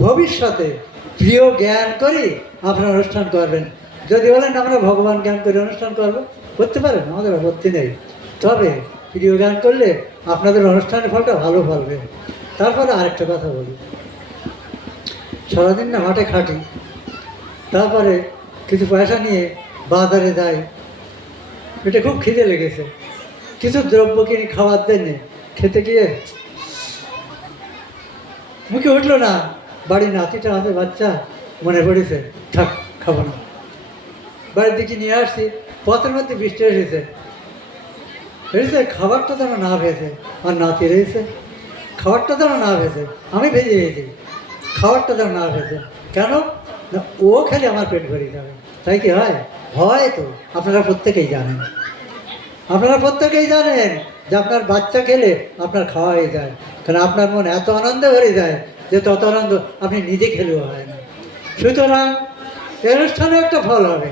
ভবিষ্যতে প্রিয় জ্ঞান করি আপনারা অনুষ্ঠান করবেন। যদি বলেন আমরা ভগবান জ্ঞান করে অনুষ্ঠান করবো, করতে পারেন, আমাদের আপত্তি নেই। তবে প্রিয় জ্ঞান করলে আপনাদের অনুষ্ঠানের ফলটা ভালো ফলবে। তারপরে আরেকটা কথা বলি, সারাদিন না মাঠে খাটি, তারপরে কিছু পয়সা নিয়ে বাজারে যাই, এটা খুব খিদে লেগেছে, কিছু দ্রব্য কিনে খাওয়ার জন্যে খেতে গিয়ে মুখে উঠলো না, বাড়ির নাতিটা আছে বাচ্চা, মনে পড়েছে, থাক খাবো না। বাড়ির দিকে নিয়ে আসছি, পথের মধ্যে বৃষ্টি এসেছে, খাবারটা যেন না ভেজে, আর নাতি রয়েছে, খাবারটা যেন না ভেজে, আমি ভেজে ভেজে খাবারটা যেন না ভেজে। কেন না, ও খেলে আমার পেট ভরে যাবে। তাই কি হয়? হয় তো। আপনারা প্রত্যেকেই জানেন, আপনারা প্রত্যেকেই জানেন যে আপনার বাচ্চা খেলে আপনার খাওয়া হয়ে যায়, কারণ আপনার মন এত আনন্দে ভরে যায় যে তত আনন্দ আপনি নিজে খেলেও হয় না। সুতরাং এই অনুষ্ঠানে একটা ফল হবে,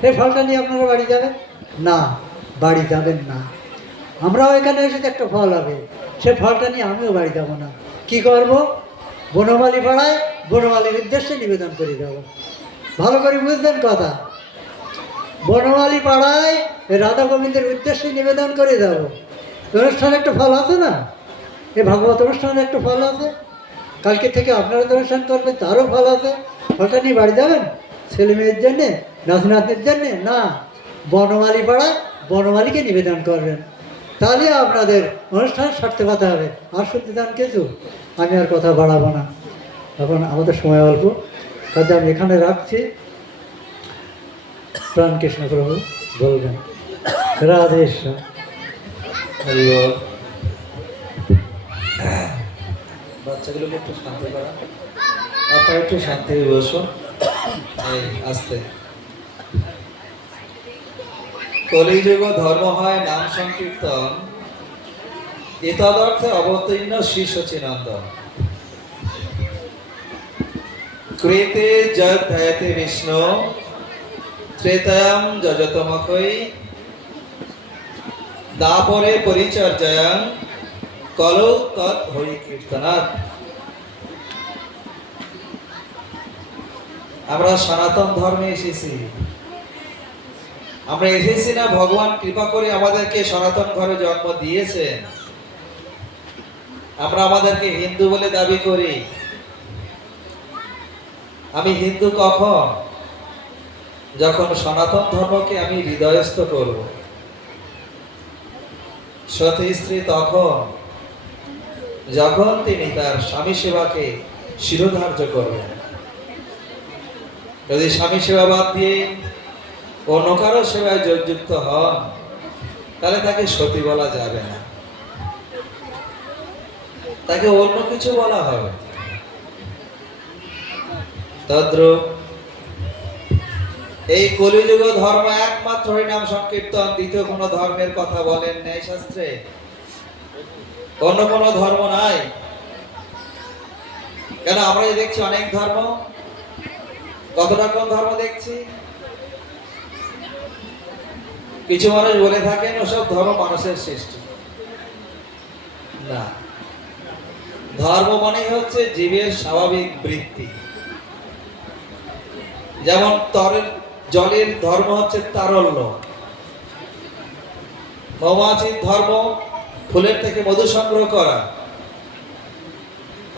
সেই ফলটা নিয়ে আপনারা বাড়ি যাবেন না? বাড়ি যাবেন না। আমরাও এখানে এসেছি, একটা ফল হবে, সে ফলটা নিয়ে আমিও বাড়ি যাব না। কি করব? বনমালী পাড়ায় বনমালীর উদ্দেশ্যে নিবেদন করে দেবো। ভালো করে বুঝবেন কথা, বনমালী পাড়ায় রাধা গোবিন্দের উদ্দেশ্যে নিবেদন করে দেব। অনুষ্ঠানের একটা ফল আছে না, এই ভাগবত অনুষ্ঠানের একটা ফল আছে, কালকে থেকে আপনারা অনুষ্ঠান করবেন, তারও ফল আছে। ফলটা নিয়ে বাড়ি যাবেন ছেলে মেয়ের জন্যে, নাতি নাতনির জন্যে না, বনমালী পাড়ায় বনমালীকে নিবেদন করবেন, তাহলে আপনাদের অনুষ্ঠান সার্থকতা হবে। আর শুনতে চান কিছু? আমি আর কথা বাড়াবো না, এখন আমাদের সময় অল্প, কাজে আমি এখানে রাখছি। প্রাণকৃষ্ণ প্রভু বলবেন। রাধে ঈশ্বর। হরি বল। বাচ্চাগুলোকে একটু শান্তি করা, আপনারা একটু শান্তি হয়ে বসুন। এই আস্তে। কলিযুগ ধর্ম হয় নাম সংকীর্তন, এতদর্থে অবতীর্ণ শ্রী সচিনন্দন। কৃতে যদ ধ্যায়তে বিষ্ণু, ত্রেতায়াম যজতমখৈ, দাপরে পরিচর্যায়াং, কলৌ তৎ হরি কীর্তনাৎ। আমরা সনাতন ধর্মে এসেছি, আমরা এসেছি না ভগবান কৃপা করে আমাদেরকে সনাতন ঘরে জন্ম দিয়েছেন। আমরা আমাদেরকে হিন্দু বলে দাবি করি। আমি হিন্দু কখন? যখন সনাতন ধর্মকে আমি হৃদয়স্থ করব। সতী স্ত্রী তখন যখন তিনি তার স্বামী সেবাকে শিরোধার্য করবেন। যদি স্বামী সেবা বাদ দিয়ে অন্য কারো সেবায় যোগযুক্ত হন, তাহলে তাকে সতী বলা যাবে না, তাকে অন্য কিছু বলা হবে। তদ্রূপ এই কলিযুগ ধর্ম একমাত্র হরিনাম সংকীর্তন, দ্বিতীয় কোনো ধর্মের কথা বলেন নাই শাস্ত্রে, অন্য কোনো ধর্ম নাই। কেন আমরা দেখছি অনেক ধর্ম, কত রকম ধর্ম দেখছি। কিছু মানুষ বলে থাকেন ওসব ধর্ম মানুষের সৃষ্টি। না, ধর্ম মনেই হচ্ছে জীবের স্বাভাবিক বৃত্তি। যেমন জলের ধর্ম হচ্ছে তারল্য, মৌমাছির ধর্ম ফুলের থেকে মধু সংগ্রহ করা,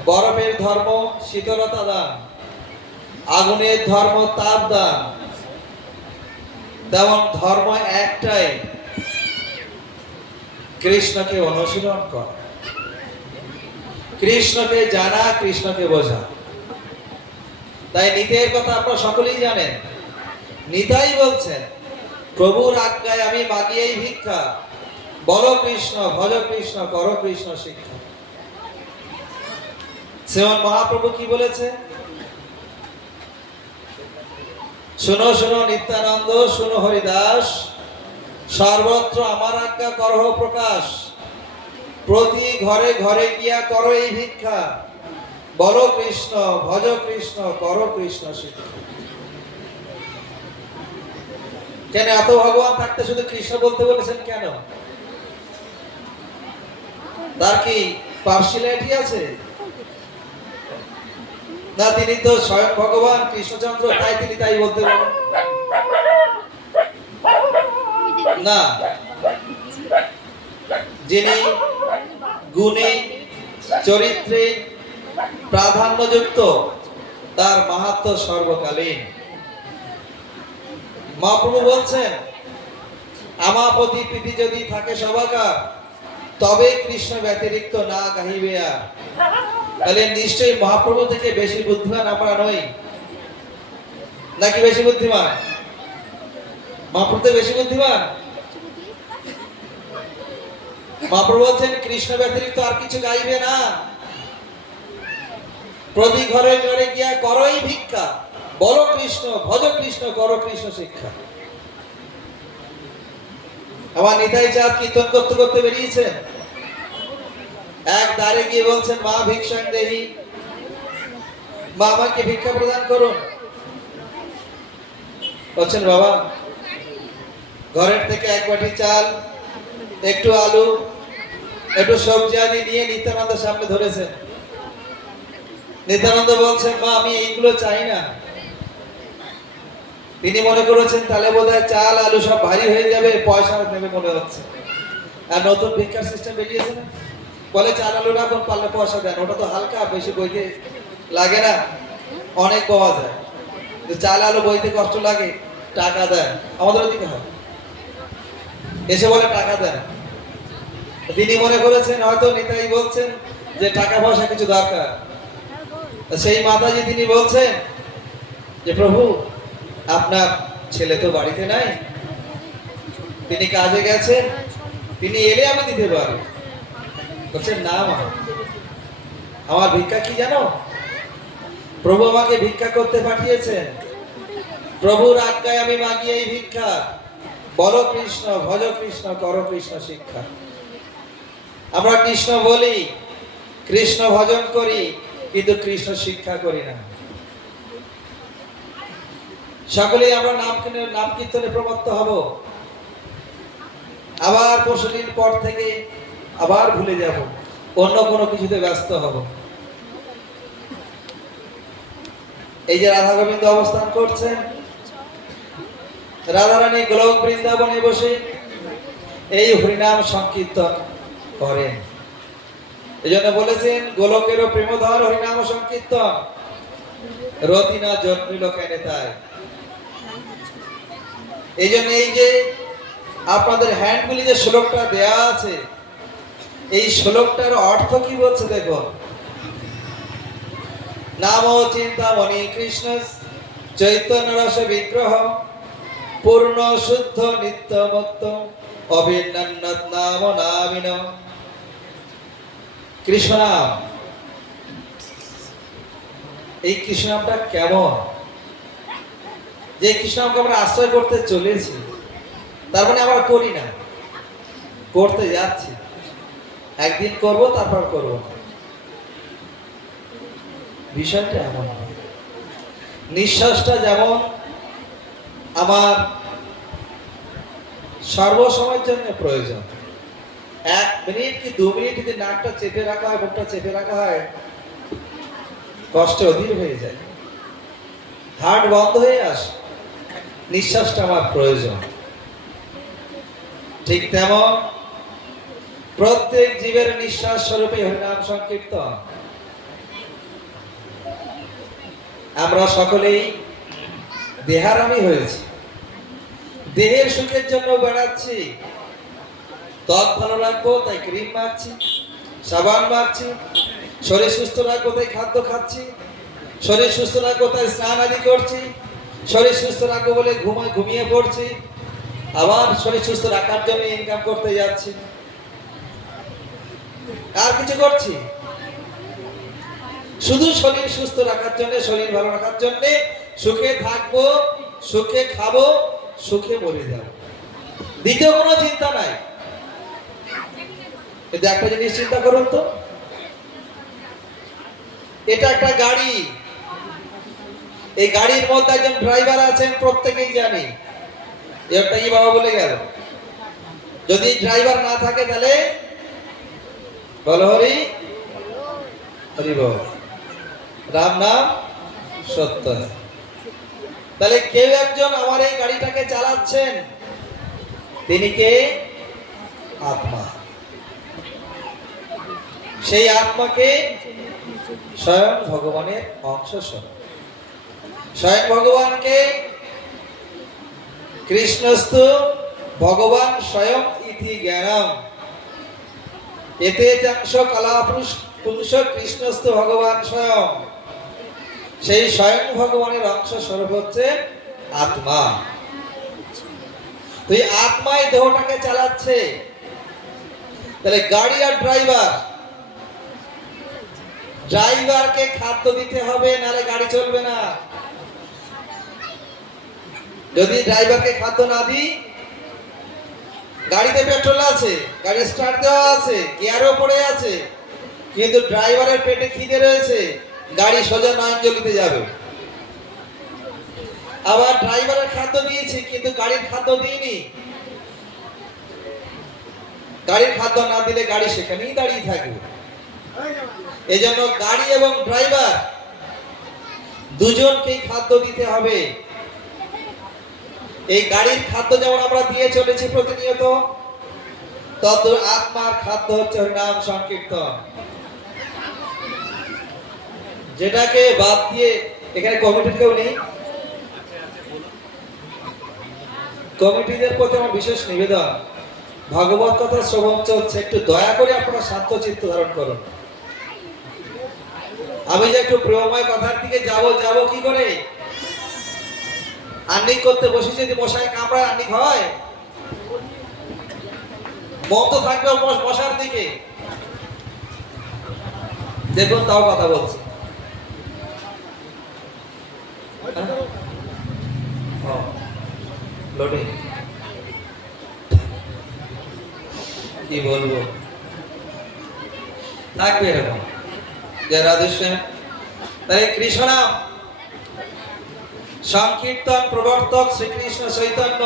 বরফের ধর্ম শীতলতা দান, আগুনের ধর্ম তাপ দান। তেমন ধর্ম একটাই, কৃষ্ণকে অনুশীলন করা, কৃষ্ণকে জানা, কৃষ্ণকে বোঝা। তাই নিতাইয়ের কথা আপনারা সকলেই জানেন। নিতাই বলছেন, প্রভুর আজ্ঞায় আমি মাগি এই ভিক্ষা, বলো কৃষ্ণ, ভজ কৃষ্ণ, করো কৃষ্ণ শিক্ষা। শ্রীমন মহাপ্রভু কি বলেছে? শুনো শুনো নিত্যানন্দ, শুনো হরিদাস, সর্বত্র আমার আজ্ঞা করহ প্রকাশ, প্রতি ঘরে ঘরে গিয়া করো এই ভিক্ষা, বলো কৃষ্ণ, ভজ কৃষ্ণ, করো কৃষ্ণ শিক্ষা। কেন এত ভগবান থাকতে শুধু কৃষ্ণ বলতে বলেছেন কেন? তার কি পার্সিয়ালিটি আছে? না, তিনি তো স্বয়ং ভগবান কৃষ্ণচন্দ্র, তাই তিনি তাই বলতে পারেন না। যিনি গুণে চরিত্রে প্রাধান্যযুক্ত, তার মাহাত্ম্য সর্বকালীন। মহাপ্রভু বলছেন, আমাপতি প্রীতি যদি থাকে সবাকার, তবে কৃষ্ণ ব্যতিরিক্ত না গাহিবে আর। তাহলে নিশ্চয়ই মহাপ্রভু থেকে বেশি বুদ্ধিমান আমরা নই, নাকি বেশি বুদ্ধিমান? মহাপ্রভু থেকে বেশি বুদ্ধিমান। মহাপ্রভু বলছেন কৃষ্ণ ব্যতিরিক্ত আর কিছু গাইবে না। প্রতি ঘরে ঘরে গিয়া করই ভিক্ষা, বলো কৃষ্ণ, ভজ কৃষ্ণ, করো কৃষ্ণ শিক্ষা। আমার নিতাই চাঁদ কীর্তন করতে করতে বেরিয়েছেন, এক দ্বারে গিয়ে বলছেন, মা ভিক্ষাং দেহি, মা আমাকে ভিক্ষা প্রদান করুন। বলছেন, বাবা ঘরের থেকে এক বাটি চাল, একটু আলু, একটু সবজি আদি নিয়ে নিত্যানন্দ সামনে ধরেছেন। নিত্যানন্দ বলছেন, মা আমি এইগুলো চাই না। তিনি মনে করেছেন তাহলে বোধহয় চাল আলু সব ভারী হয়ে যাবে, পয়সা নেবে মনে হচ্ছে। আর নতুন ভিক্ষার সিস্টেম বেরিয়েছে না, বলে চাল আলু রাখুন, পারলে পয়সা দেন। ওটা তো হালকা, বেশি বইতে লাগে না, অনেক পাওয়া যায়। চাল আলু বইতে কষ্ট লাগে, টাকা দেন। আমাদের ওদিকে হয়, এসে বলে টাকা দেন। তিনি মনে করেছেন হয়তো নিতাই বলছেন যে টাকা পয়সা কিছু দরকার। সেই মাতাজি তিনি বলছেন যে প্রভু আপনার ছেলে তো বাড়িতে নাই, তিনি কাজে গেছেন, তিনি এলে আমি দিতে পারি। বলছেন, না মা, আমার ভিক্ষা কি জানো? প্রভু আমাকে ভিক্ষা করতে পাঠিয়েছেন, প্রভুর আজ্ঞায় আমি মাগি এই ভিক্ষা, বলো কৃষ্ণ, ভজ কৃষ্ণ, করো কৃষ্ণ শিক্ষা। আমরা কৃষ্ণ বলি, কৃষ্ণ ভজন করি, কিন্তু কৃষ্ণ শিক্ষা করি না। সকলেই আমরা নাম কীর্তনে প্রবর্ত হব, আবার ২৫ দিন পর থেকে আবার ভুলে যাব, অন্য কোনো কিছুতে ব্যস্ত হব। এই যে রাধা গোবিন্দ অবস্থান করছেন, রাধারানী গোলক বৃন্দাবনে বসে এই হরিনাম সংকীর্তন করেন। এই জন্য বলেছেন, গোলকেরও প্রেমধর হরিনাম সংকীর্তন, রতিনা জন্মিল কেনে তাই। এই জন্য এই যে আপনাদের হ্যান্ডগুলি যে শ্লোকটা দেয়া আছে, এই শ্লোকটার অর্থ কি বলছে দেখুন। নাম চিন্তামণি কৃষ্ণ চৈতন্য রস বিগ্রহ, পূর্ণ শুদ্ধ নিত্য মুক্ত, অভিন্নান্নত নাম নামিন। কৃষ্ণ নাম, এই কৃষ্ণ নামটা কেমন? যে কৃষ্ণ নামকে আমরা আশ্রয় করতে চলেছি, তার মানে আমরা করি না, করতে যাচ্ছি। একদিন করব, তারপর করব না। বিষয়টা এমন। নিঃশ্বাসটা যেমন আমার সর্বসময়ের জন্য প্রয়োজন, 1 মিনিট কি 2 মিনিট যদি নাকটা চেপে রাখা হয়, মুখটা চেপে রাখা হয়, কষ্ট অধীর হয়ে যায়, হার্ট বন্ধ হয়ে আসে। নিঃশ্বাসটা আমার প্রয়োজন। ঠিক তেমন প্রত্যেক জীবের নিঃশ্বাস স্বরূপে হরিনাম সংকীর্তন। আমরা সকলেই দেহারামী হয়েছি, দেহের সুখের জন্য বেড়াচ্ছি। ত্বক ভালো রাখবো তাই ক্রিম মাখছি, সাবান মাখছি, শরীর সুস্থ রাখবো তাই খাদ্য খাচ্ছি, শরীর সুস্থ রাখবো তাই স্নান আদি করছি, শরীর সুস্থ রাখবো বলে ঘুমিয়ে পড়ছি, আবার শরীর সুস্থ রাখার জন্য ইনকাম করতে যাচ্ছি। আর কিছু করছি? শুধু শরীর সুস্থ রাখার জন্য, শরীর ভালো রাখার জন্য, সুখে থাকবো, সুখে খাবো, সুখে মরে যাবো, দ্বিতীয় কোনো চিন্তা নাই। কিন্তু একটা জিনিস চিন্তা করুন তো, এটা একটা গাড়ি, এই গাড়ির মধ্যে একজন ড্রাইভার আছেন, প্রত্যেকেই জানি। একটা কি বাবা বলে গেল, যদি ড্রাইভার না থাকে তাহলে বলো হরি হরি বল, রাম নাম সত্য है। তাহলে কেউ একজন আমার এই গাড়িটাকে চালাচ্ছেন, তিনি কে? আত্মা। সেই আত্মাকে স্বয়ং ভগবানের অংশ স্বরূপ। স্বয়ং ভগবানকে কৃষ্ণস্তু ভগবান স্বয়ং ইতি জ্ঞানম এতে চাংশ কলাপুরুষ পুরুষ কৃষ্ণস্তু ভগবান স্বয়ং। সেই স্বয়ং ভগবানের অংশ স্বরূপ হচ্ছে আত্মা। তো এই আত্মাই দেহটাকে চালাচ্ছে। তাহলে গাড়ি আর ড্রাইভারকে খাদ্য দিতে হবে, নাহলে গাড়ি চলবে না। যদি ড্রাইভারকে খাদ্য না দিই, গাড়িতে পেট্রোল আছে, গাড়ি স্টার্ট দেওয়া আছে, গিয়ারও পড়ে আছে, কিন্তু ড্রাইভারের পেটে খিদে রয়েছে, গাড়ি সোজা নয়নজলিতে যাবে। আবার ড্রাইভারের খাদ্য দিয়েছি, কিন্তু গাড়ির খাদ্য দিইনি। গাড়ির খাদ্য না দিলে গাড়ি সেখানেই দাঁড়িয়ে থাকবে। এই জন্য গাড়ি এবং ড্রাইভার দুজনকেই খাদ্য দিতে হবে। এই গাড়ির খাদ্য যেমন আমরা দিয়ে চলেছি প্রতিনিয়ত, তত আত্মার খাদ্য হচ্ছে হরিনাম সংকীর্তন। যেটাকে বাদ দিয়ে, এখানে কমিটির কেউ নেই, কমিটিদের প্রতি আমার বিশেষ নিবেদন, ভাগবত কথা শ্রবণ চলছে, একটু দয়া করে আপনারা শান্ত চিত্ত ধারণ করুন। আমি যে একটু প্রেমময় কথার দিকে যাব কি করে? আন্নিক করতে বসেছি, যদি মশাই কামড়ায় আন্নিক হয়? মন তো থাকবে মশার দিকে। দেখুন, তাও কথা বলছি। লোডিং কি বলবো, থাকবে এরকম। জয় রাধেশ্যাম। তাই কৃষ্ণ নাম সংকীর্তন প্রবর্তক শ্রীকৃষ্ণ চৈতন্য।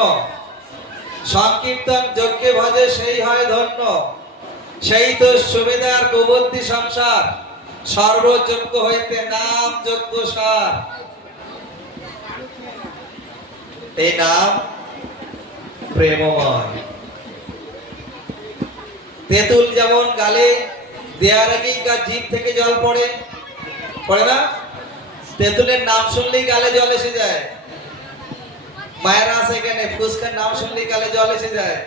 সংকীর্তন যজ্ঞে ভজে সেই হয় ধন্য, সেই তো সুবিধার গোবর্ধী সংসার, সর্বযজ্ঞ হইতে নাম যজ্ঞ সার। এই নাম প্রেমময়। তেঁতুল যেমন গালে দেওয়ার আগেই জিভ থেকে জল পড়ে, পড়ে না? তেঁতুলের নাম শুনলেই গালে জল এসে যায়। মায়েরা আছে এখানে, ফুসকার নাম শুনলেই গালে জল এসে যায়।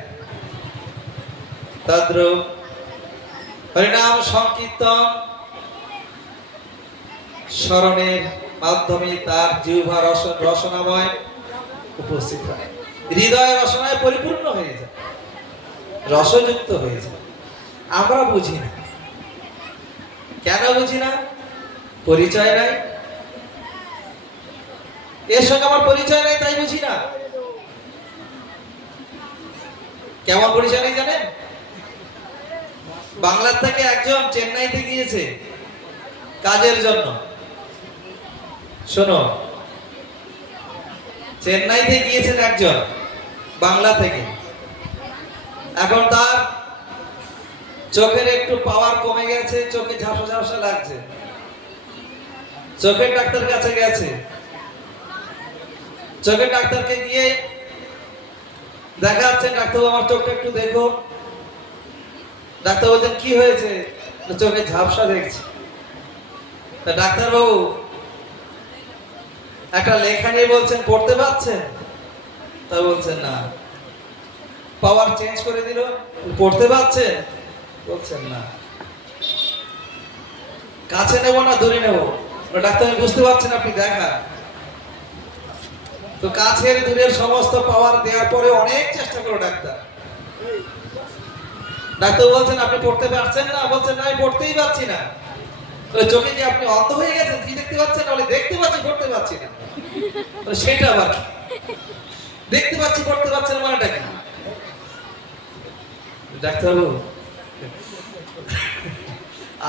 তদ্রূপ হরিনাম সংকীর্তন স্মরণের মাধ্যমে তার জিহ্বা রসনাময় উপস্থিত হয়, হৃদয় রসনায় পরিপূর্ণ হয়ে যায়, রসযুক্ত হয়ে যায়। আমরা বুঝি না। কেন বুঝি না? পরিচয় নাই। এর সঙ্গে আমার পরিচয় নাই, তাই বুঝি না। কেমন পরিচয় নেই জানেন? বাংলার থেকে একজন চেন্নাইতে গিয়েছে কাজের জন্য। শোনো, চেন্নাইতে গিয়েছেন একজন বাংলা থেকে। এখন তার চোখের একটু পাওয়ার কমে গেছে, চোখে ঝাপসা ঝাপসা লাগছে। চোখের ডাক্তার কাছে গেছে। চোখের ডাক্তারকে গিয়ে দেখাচ্ছেন, ডাক্তারবাবু আমার চোখটা একটু দেখো। ডাক্তার বলছেন কি হয়েছে? চোখে ঝাপসা দেখছি। তা ডাক্তারবাবু একটা লেখা নিয়ে বলছেন, পড়তে পারছেন? তা বলছেন না। পাওয়ার চেঞ্জ করে দিল, পড়তে পারছেন? বলছেন না। কাছে নেব না দূরে নেব? ডাক্তার আমি বুঝতে পারছেন, আপনি দেখা। তো কাছের দূরের সমস্ত পাওয়ার দেওয়ার পরে অনেক চেষ্টা করো ডাক্তার। ডাক্তার বলছেন আপনি পড়তে পারছেন না? বলছেন না, আমি পড়তেই পারছি না। চোখে কি আপনি অন্ধ হয়ে গেছেন? কি দেখতে পাচ্ছেন? বলে দেখতে পাচ্ছি, পড়তে পারছি না। সেটা আবার দেখতে পাচ্ছি পড়তে পারছেন মানেটা কি? ডাক্তারবাবু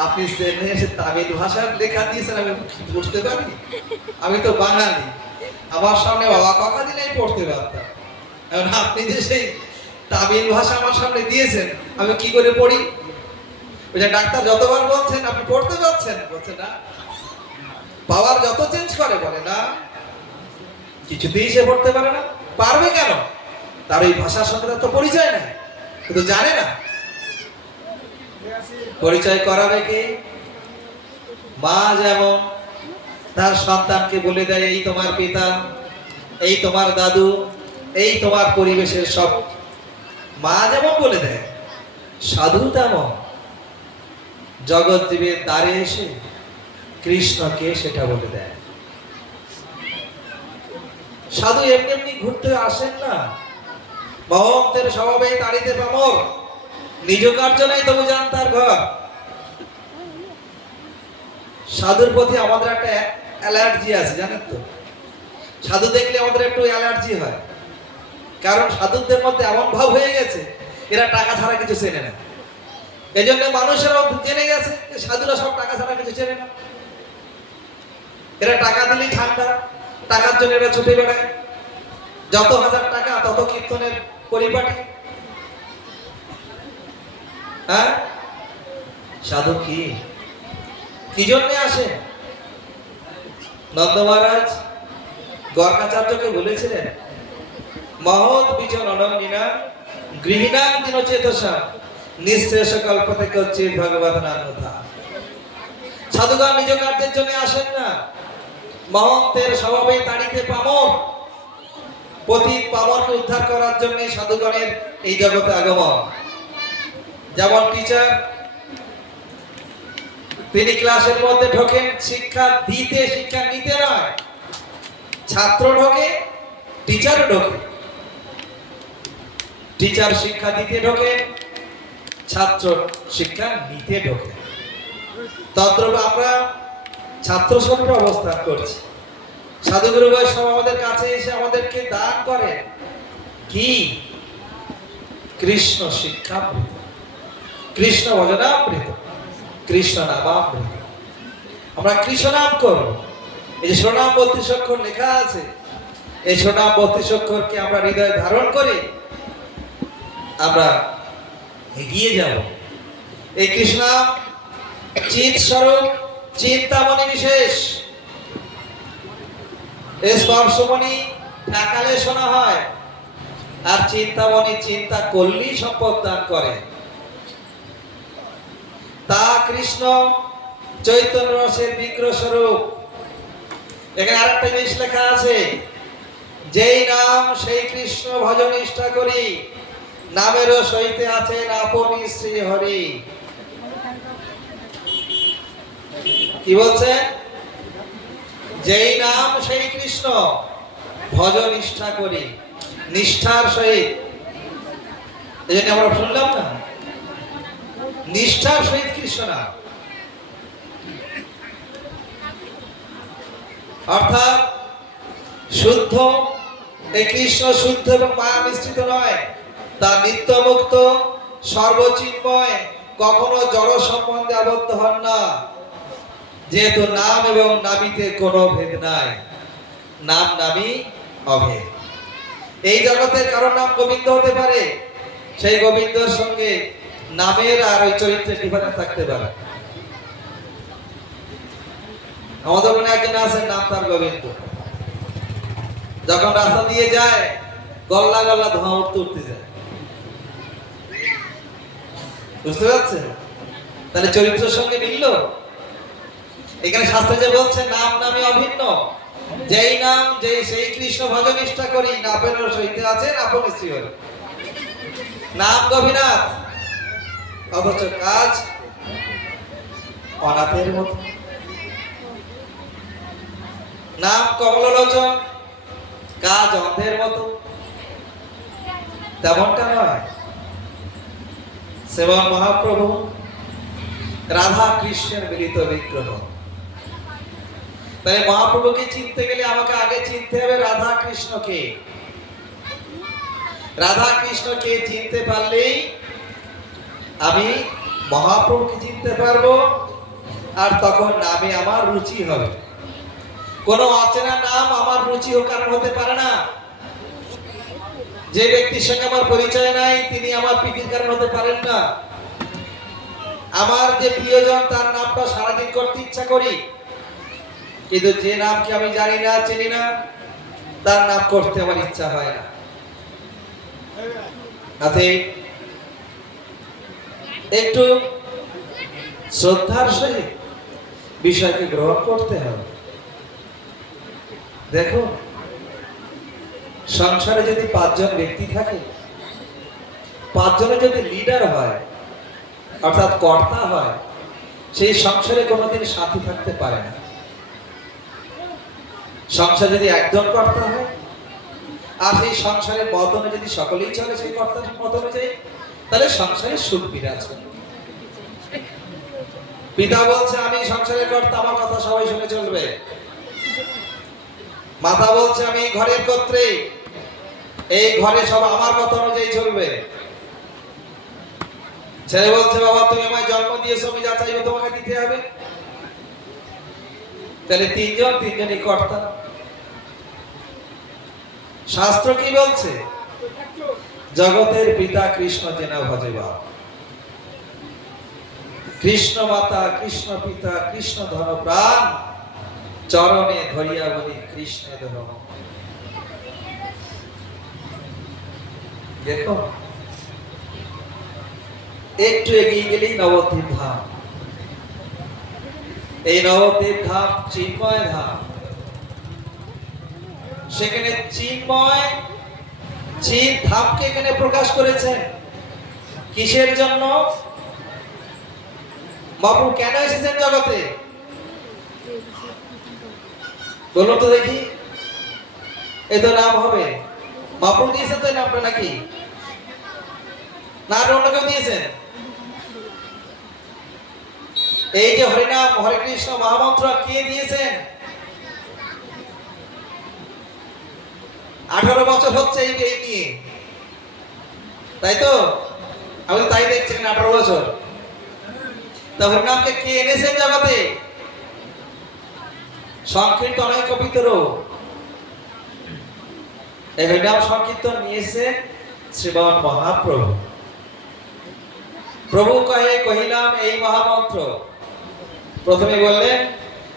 আপনি চেন্নাই এসে তামিল ভাষার লেখা দিয়েছেন, আমি বুঝতে পারি? আমি তো বাঙালি, আমার সামনে বাবা কাকা দিলেই পড়তে পারতাম। এখন আপনি যে সেই তামিল ভাষা আমার সামনে দিয়েছেন, আমি কি করে পড়ি? ওই যে ডাক্তার যতবার বলছেন আপনি পড়তে পারছেন, বলছে না। পাওয়ার যত চেঞ্জ করে বলে না, কিছুতেই সে পড়তে পারে না। পারবে কেন? তার ওই ভাষার সঙ্গে তো পরিচয় নাই, কিন্তু জানে না। পরিচয় করাবে কে? মা যেমন তার সন্তানকে বলে দেয়, এই তোমার পিতা, এই তোমার দাদু, এই তোমার পরিবেশের সব। মা যেমন বলে দেয়, সাধু তেমন জগৎজীবের দ্বারে এসে কৃষ্ণকে সেটা বলে দেয়। সাধু এমনি এমনি ঘুরতে আসেন না। মহন্তের স্বভাবে তাড়িতে পামর, নিজ কার্য নাই তবু যান তার ঘর। সাধুর প্রতি আমাদের একটা অ্যালার্জি আছে, জানেন তো? সাধু দেখলে আমাদের একটু অ্যালার্জি হয়, কারণ সাধুদের মধ্যে এমন ভাব হয়ে গেছে এরা টাকা ছাড়া কিছু চেনে না। এই জন্য মানুষেরাও জেনে গেছে যে সাধুরা সব টাকা ছাড়া কিছু চেনে না। এরা টাকা দিলেই ঠান্ডা, টাকার জন্য এরা ছুটে বেড়ায়। যত হাজার টাকা তত কীর্তনের পরিপাটি। হ্যাঁ, সাধু কি কি জন্য আসে? নন্দ মহারাজ গর্গাচার্যকে বলেছিলেন, মহৎ বিচন অনন্যিনা গৃহিণাং দিনচেতসা নিঃশেষ কল্পতে কচ্ছিত ভগবত নামতা। সাধুগণ নিজ কার্যের জন্য আসেন না, মহন্তের স্বভাবে তাড়িতে পামর, পতিত পামরকে উদ্ধার করার জন্য সাধুগণের এই জগতে আগমন। যেমন টিচার, তিনি ক্লাসের মধ্যে ঢোকেন শিক্ষা দিতে, শিক্ষা নিতে নয়। ছাত্র ঢোকে, টিচার ঢোকে। টিচার শিক্ষা দিতে ঢোকে, ছাত্র শিক্ষা নিতে ঢোকে। তদ্রূপ আমরা ছাত্র সঙ্গে অবস্থান করছি। সাধুগুরু বৈষ্ণব আমাদের কাছে এসে আমাদেরকে দান করে কি? কৃষ্ণ শিক্ষামৃত, কৃষ্ণ ভজনামৃত, কৃষ্ণ নামামৃত। আমরা কৃষ্ণ নাম করব। এই যে সোনাম 32 অক্ষর লেখা আছে, এই সোনাম 32 অক্ষরকে আমরা হৃদয়ে ধারণ করে আমরা এগিয়ে যাব। এই কৃষ্ণ নাম চিৎ স্বরূপ, চিন্তামণি বিশেষ। স্পর্শমণি ঠাকালে শোনা হয়, আর চিন্তামণি চিন্তা করলেই সম্পদ দান করে। তা কৃষ্ণ চৈতন্য রসের বিগ্রহ স্বরূপ। এখানে আরেকটা জিনিস লেখা আছে, যেই নাম সেই কৃষ্ণ ভজন নিষ্ঠা করি, নামেরও সহিতে আছেন আপনি শ্রী হরি। কি বলছে? যেই নাম সেই কৃষ্ণ ভজন নিষ্ঠা করি, নিষ্ঠার সহিত। এই জন্য আমরা শুনলাম না, নিষ্ঠার সহিত কৃষ্ণ নাম। অর্থাৎ শুদ্ধ, এই কৃষ্ণ শুদ্ধ এবং মায়া মিশ্রিত নয়, তা নিত্য মুক্ত, সর্বচিন্ময়, কখনো জড় সম্বন্ধে আবদ্ধ হন না। যেহেতু নাম এবং নামিতে কোনো ভেদ নাই, নাম নামই অভেদ। এই জগতের কারো নাম গোবিন্দ হতে পারে, সেই গোবিন্দর সঙ্গে নামের আর ওই চরিত্রের ডিফারেন্স থাকতে পারে। আমাদের মনে একজন আছেন, নাম তার গোবিন্দ। যখন রাস্তা দিয়ে যায় গল্লা গল্লা ধোঁয়া উঠতে উঠতে যায়। বুঝতে পারছেন? তাহলে চরিত্রের সঙ্গে মিলল। এখানে শাস্ত্রে যে বলছে নাম নামে অভিন্ন, যেই নাম যেই সেই কৃষ্ণ ভজন নিষ্ঠা করি, নামের সহিতে আছেন আপনি শ্রী হরি। নাম গভীরনাথ, অথচ কাজ অনাথের মতো। নাম কমললোচন, কাজ অন্ধের মতো। তেমনটা নয়। শ্রীমন মহাপ্রভু রাধা কৃষ্ণের মিলিত বিগ্রহ। তাই মহাপ্রভুকে চিনতে গেলে আমাকে আগে চিনতে হবে রাধা কৃষ্ণকে। রাধা কৃষ্ণকে চিনতে পারলেই আমি মহাপ্রভুকে চিনতে পারবো, আর তখন নামে আমার রুচি হবে। কোনো অচেনা নাম আমার রুচি কারণ হতে পারে না। যে ব্যক্তির সঙ্গে আমার পরিচয় নাই তিনি আমার প্রীতির কারণ হতে পারেন না। আমার যে প্রিয়জন তার নামটা সারাদিন করতে ইচ্ছা করি, কিন্তু যে নামকে আমি জানি না, চিনি না, তার নাম করতে আমার ইচ্ছা হয় না। একটু শ্রদ্ধার সহিত বিষয়কে গ্রহণ করতে হবে। দেখো, সংসারে যদি 5 জন ব্যক্তি থাকে, 5 জনের যদি লিডার হয় অর্থাৎ কর্তা হয়, সেই সংসারে কোনোদিন সাথী থাকতে পারে না। সংসার যদি একজন কর্তা হয় আর সেই সংসারের মত অনুযায়ী যদি সকলেই চলে সেই কর্তার মত অনুযায়ী, তাহলে সংসারে সুখ বিরাজ করে। পিতা বলছে আমি সংসারের কর্তা, আমার কথা সবাই শুনে চলবে। মাতা বলছে আমি ঘরের কর্ত্রী, এই ঘরে সব আমার কথা অনুযায়ী চলবে। ছেলে বলছে বাবা তুমি আমায় জন্ম দিয়েছো, আমি যা চাইবো তোমাকে দিতে হবে। তাহলে তিনজনই কর্তা। শাস্ত্র কি বলছে? জগতের পিতা কৃষ্ণ জেনা ভজেবা। কৃষ্ণ মাতা, কৃষ্ণ পিতা, কৃষ্ণ ধন প্রাণ, চরণে ধরিয়া বলি কৃষ্ণের ধর্ম। দেখো, একটু এগিয়ে গেলেই নবদ্বীপ ধাম। এই নবদ্বীপ ধাম চিন্ময় ধাম। সেখানে চিন্ময় চিন ধামকে এখানে প্রকাশ করেছেন। কিসের জন্য? মহাপ্রভু কেন এসেছেন জগতে? বলুন তো দেখি। এ তো নাম হবে, মহাপ্রভু দিয়েছেন তো এই নামটা নাকি? না অন্য কেউ দিয়েছেন? এই যে হরিনাম হরে কৃষ্ণ মহামন্ত্র কে দিয়েছেন? 18 বছর হচ্ছে এই নিয়ে, তাই তো? আমি তাই দেখছি 18 বছর। তা হরিনামকে কে এনেছেন জগতে? সংকীর্তন অনেক পবিত্র। এই হরিনাম সংকীর্তন নিয়েছেন শ্রীমান মহাপ্রভু। প্রভু কহিলাম এই মহামন্ত্র। প্রথমে বললেন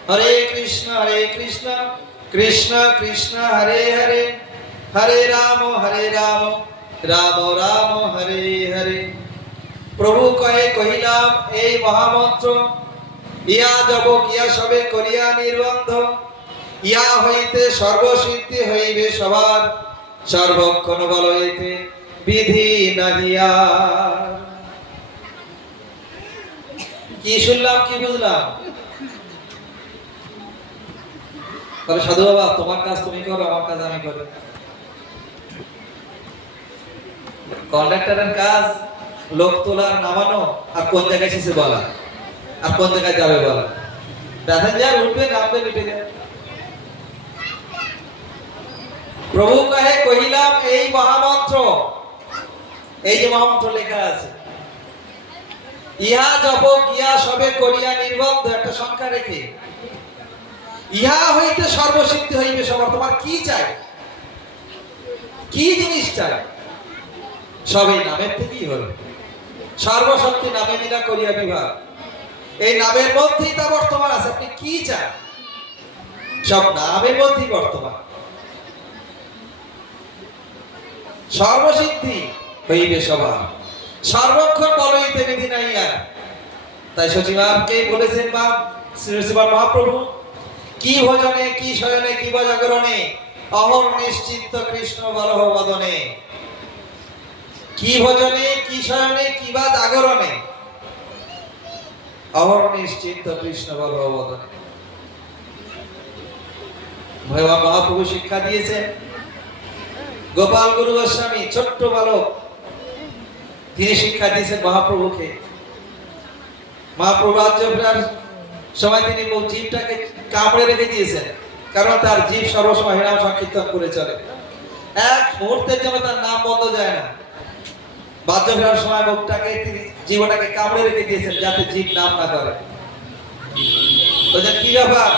হরে কৃষ্ণ কৃষ্ণ কৃষ্ণ হরে হরে, হরে রাম রাম রাম হরে হরে। প্রভু কহিলাম এই মহামন্ত্র, ইয়া যাব ইয়া সবে করিয়া নির্বন্ধ, ইয়া হইতে সর্বসিদ্ধি হইবে সবার, সর্বক্ষণ বল হইতে বিধি নাহিয়া। কি শুনলাম, কি বুঝলাম? তাহলে সাধু বাবা তোমার কাজ তুমি করো, আমার কাজ আমি করি। কন্ডাক্টরের কাজ লোক তোলার নামানো, আর কোন জায়গায় এসেছে বলা, আর কোন জায়গায় যাবে বলা। প্যাসেঞ্জার উঠবে নামবে মিটে যাবে। প্রভু কহিলাম এই মহামন্ত্র, এই যে মহামন্ত্র লেখা আছে, ইহা জপ ইয়া সবে করিয়া নির্বন্ধ, একটা সংখ্যা রেখে, ইহা হইতে সর্বসিদ্ধি হইবে সবার। তোমার কি চাই, কি জিনিস চাই, সবই নামের থেকেই হবে। সর্বশক্তি নামে লীলা করিয়া বিভাগ, এই নামের মধ্যেই তা বর্তমান আছে। আপনি কি চান, সব নামের মধ্যেই বর্তমান। সর্বসিদ্ধি হইবে সবার, সর্বক্ষণ বল হইতে বিধি নাইয়া। তাই সচিবানকে বলেছেন মা শ্রীমান মহাপ্রভু, কি ভোজনে কি শয়নে কি বা জাগরণে, অহর নিশ্চিন্ত কৃষ্ণ বলহ বদনে। কি ভোজনে কি শয়নে কি বা জাগরণে, অহর নিশ্চিন্ত কৃষ্ণ বলহ বদনে। ভগবান মহাপ্রভু শিক্ষা দিয়েছেন। গোপাল গুরু গোস্বামী ছোট্ট বালক, তিনি শিক্ষা দিয়েছেন মহাপ্রভুকে। মহাপ্রভু রাজ্য ফেরার সময় তিনি জীবটাকে কামড়ে রেখে দিয়েছেন, কারণ তার জীব সর্বসময় হরিনাম সংকীর্তন করে চলে। এক মুহূর্তের জন্য তার নাম বন্ধ যায় না। বাহ্য ফেরার সময় মুখটাকে তিনি জীবটাকে কামড়ে রেখে দিয়েছেন, যাতে জীব নাম না করে। বলছেন কি ব্যাপার,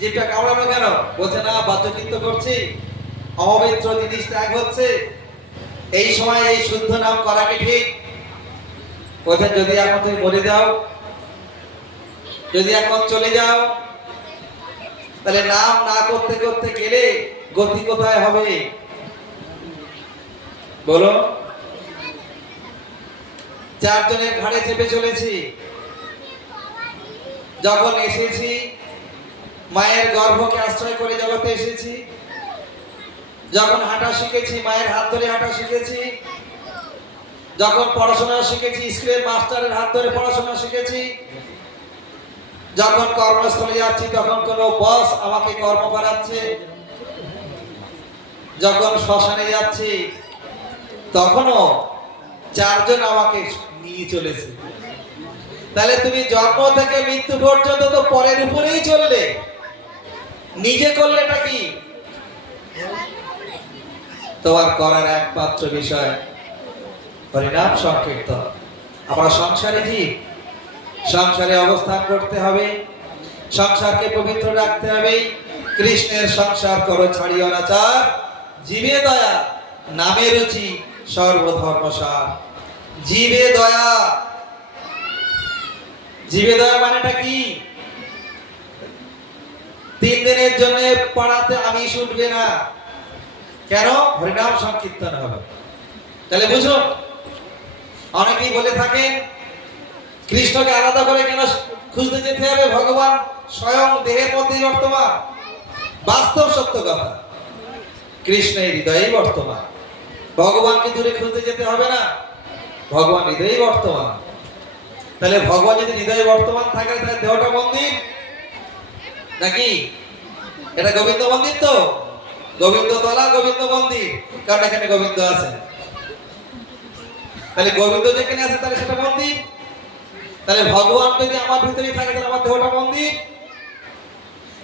জীবটা কামড়ানো কেন? বলছে না বাহ্য কীর্তন করছি, অপবিত্র জিনিস ত্যাগ হচ্ছে, এই সময় এই শুদ্ধ নাম করা কি ঠিক? বলছেন যদি এখন তুমি মরে যাও, যদি এখন চলে যাও, তাহলে নাম না করতে করতে গেলে গতি কোথায় হবে বলো? চারজনের ঘাড়ে চেপে চলেছি। যখন এসেছি মায়ের গর্ভকে আশ্রয় করে জগতে এসেছি, যখন হাঁটা শিখেছি মায়ের হাত ধরে হাঁটা শিখেছি, যখন পড়াশোনা শিখেছি স্কুলের মাস্টারের হাত ধরে পড়াশোনা শিখেছি, যখন কর্মস্থলে যাচ্ছি তখন কোনো বস আমাকে কর্ম করাচ্ছে, যখন শ্মশানে যাচ্ছি তখনও চারজন আমাকে নিয়ে চলেছে। তাহলে তুমি জন্ম থেকে মৃত্যু পর্যন্ত তো পরের উপরেই চললে, নিজে করলেটা কি? তোমার করার একমাত্র বিষয় হরিনাম সংকীর্তন। আমরা সংসারে জীব, সংসারে অবস্থান করতে হবে, সংসারকে পবিত্র রাখতে হবে। কৃষ্ণের সংসার করো ছাড়িও না চার, জীবে দয়া নামে রুচি সর্বধর্মসার। জীবে দয়া, জীবে দয়া মানেটা কি? 3 দিনের জন্য পাড়াতে আমিষ উঠবে না, কেন? হরিনাম সংকীর্তন হবে। তাহলে বুঝুন, অনেকেই বলে থাকেন কৃষ্ণকে আলাদা করে কেন খুঁজতে যেতে হবে? ভগবান স্বয়ং দেহের মধ্যেই বর্তমান। বাস্তব সত্য কথা, কৃষ্ণের হৃদয়েই বর্তমান। ভগবানকে দূরে খুঁজতে যেতে হবে না, ভগবান হৃদয়েই বর্তমান। তাহলে ভগবান যদি হৃদয়ে বর্তমান থাকে তাহলে দেহটা মন্দির নাকি? এটা গোবিন্দ মন্দির তো, গোবিন্দ তলা গোবিন্দ মন্দির, কারণ এখানে গোবিন্দ আছে। তাহলে গোবিন্দ যেখানে আছে তাহলে সেটা মন্দির। তাহলে ভগবান যদি আমার ভিতরেই থাকে তাহলে আমার দেহটা মন্দির।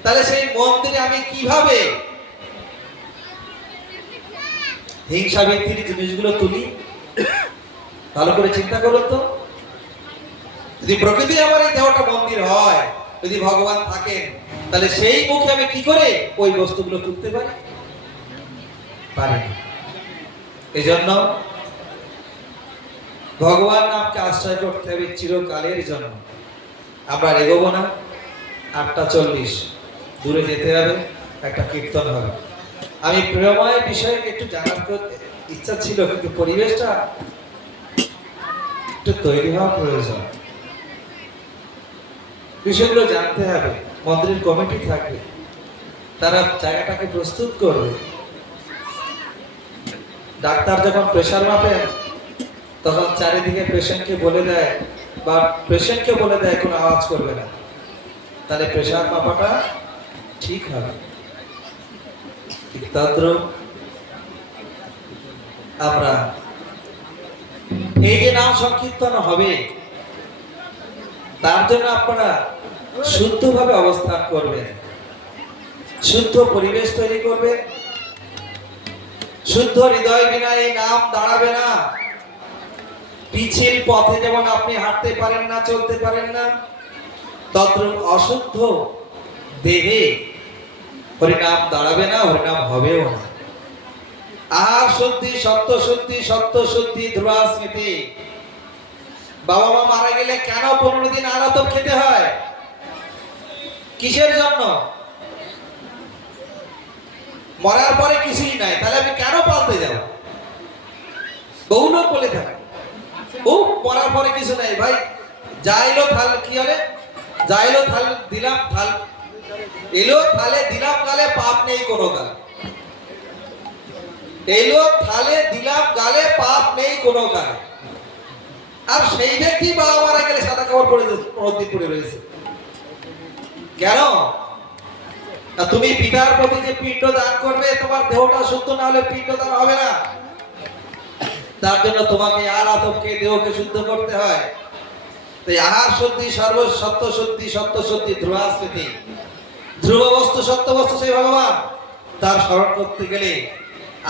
তাহলে সেই মন্দিরে আমি কিভাবে হিংসা ভিত্তির জিনিসগুলো তুলি? ভালো করে চিন্তা করুন তো। যদি প্রকৃতি আমার এই দেহটা মন্দির হয়, যদি ভগবান থাকেন, তাহলে সেই মুখে আমি কি করে ওই বস্তুগুলো তুলতে পারি? পারি না। এই জন্য ভগবান নামকে আশ্রয় করতে হবে চিরকালের জন্য। আমরা এগোবো না, 8:40 দূরে যেতে হবে, একটা কীর্তন হবে। আমি প্রেমময় বিষয়ে একটু জানার ইচ্ছা ছিল, কিন্তু পরিবেশটা একটু তৈরি হওয়া প্রয়োজন। বিষয়গুলো জানতে হবে, মন্দিরের কমিটি থাকবে, তারা জায়গাটাকে প্রস্তুত করবে। ডাক্তার যখন প্রেশার মাপেন তখন চারিদিকে পেশেন্টকে বলে দেয় বা পেশেন্টকে বলে দেয় কোনো আওয়াজ করবে না, তাহলে প্রেশার মাপাটা ঠিক হবে। ঠিক তদ্রূপ আমরা এই যে নাম সংকীর্তন হবে তার জন্য আপনারা শুদ্ধভাবে অবস্থান করবেন, শুদ্ধ পরিবেশ তৈরি করবেন। শুদ্ধ হৃদয় বিনা এই নাম দাঁড়াবে না। পিছিল পথে যেমন আপনি হাঁটতে পারেন না, চলতে পারেন না, তদ্রূপ অশুদ্ধ দেহে হরিনাম দাঁড়াবে না, হরিনাম হবেও না। আহার শুদ্ধি, সত্য শুদ্ধি, সত্য শুদ্ধি, ধ্রুবা স্মৃতি। বাবা মা মারা গেলে কেন 15 দিন আরাতপ খেতে হয়? কিসের জন্য? মরার পরে কিছুই নাই, তাহলে আমি কেন পালতে যাব? বহু লোক বলে থাকে ও মরার পরে কিছু নাই। ভাই যাইলো থাল কি হবে? যাইলো থাল দিলাম, থাল এলো থালে দিলাম গালে, পাপ নেই কোনো গালে। এলো থালে দিলাম গালে, পাপ নেই কোনো গালে। আর সেই ব্যক্তি বাবা মারা গেলে সাদা কাপড় পরে প্রতিদিন পরে রয়েছে কেন? তুমি পিতার প্রতি যে পিণ্ড দান করবে, তোমার দেহটা শুদ্ধ না হলে পিণ্ড দান হবে না। তার জন্য তোমাকে আর আতপকে দেহকে শুদ্ধ করতে হয়। তাই আহার শুদ্ধি, সত্য শুদ্ধি, সত্য শুদ্ধি, ধ্রুবা স্মৃতি। ধ্রুব বস্তু সত্য বস্তু সেই ভগবান, তার স্মরণ করতে গেলে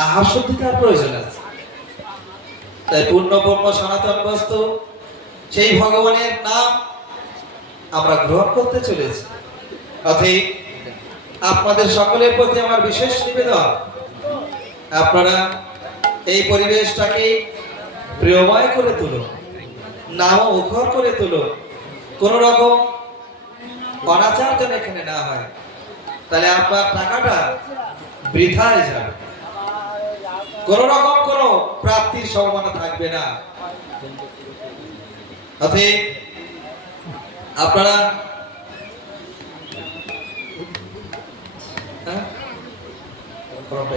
আহার শুদ্ধি তার প্রয়োজন আছে। তাই পূর্ণ ব্রহ্ম সনাতন বস্তু সেই ভগবানের নাম আমরা গ্রহণ করতে চলেছি। অতএব আপনাদের সকলের প্রতি আমার বিশেষ নিবেদন, আপনারা এই পরিবেশটাকে প্রিয়ময় করে তুলুন, নাম মুখর করে তুলুন। কোন রকম অনাচার যেন এখানে না হয়। তাহলে আপনার টাকাটা বৃথায় যাবে, কোন রকম কোনো প্রাপ্তির সম্ভাবনা থাকবে না। অতএব আপনারা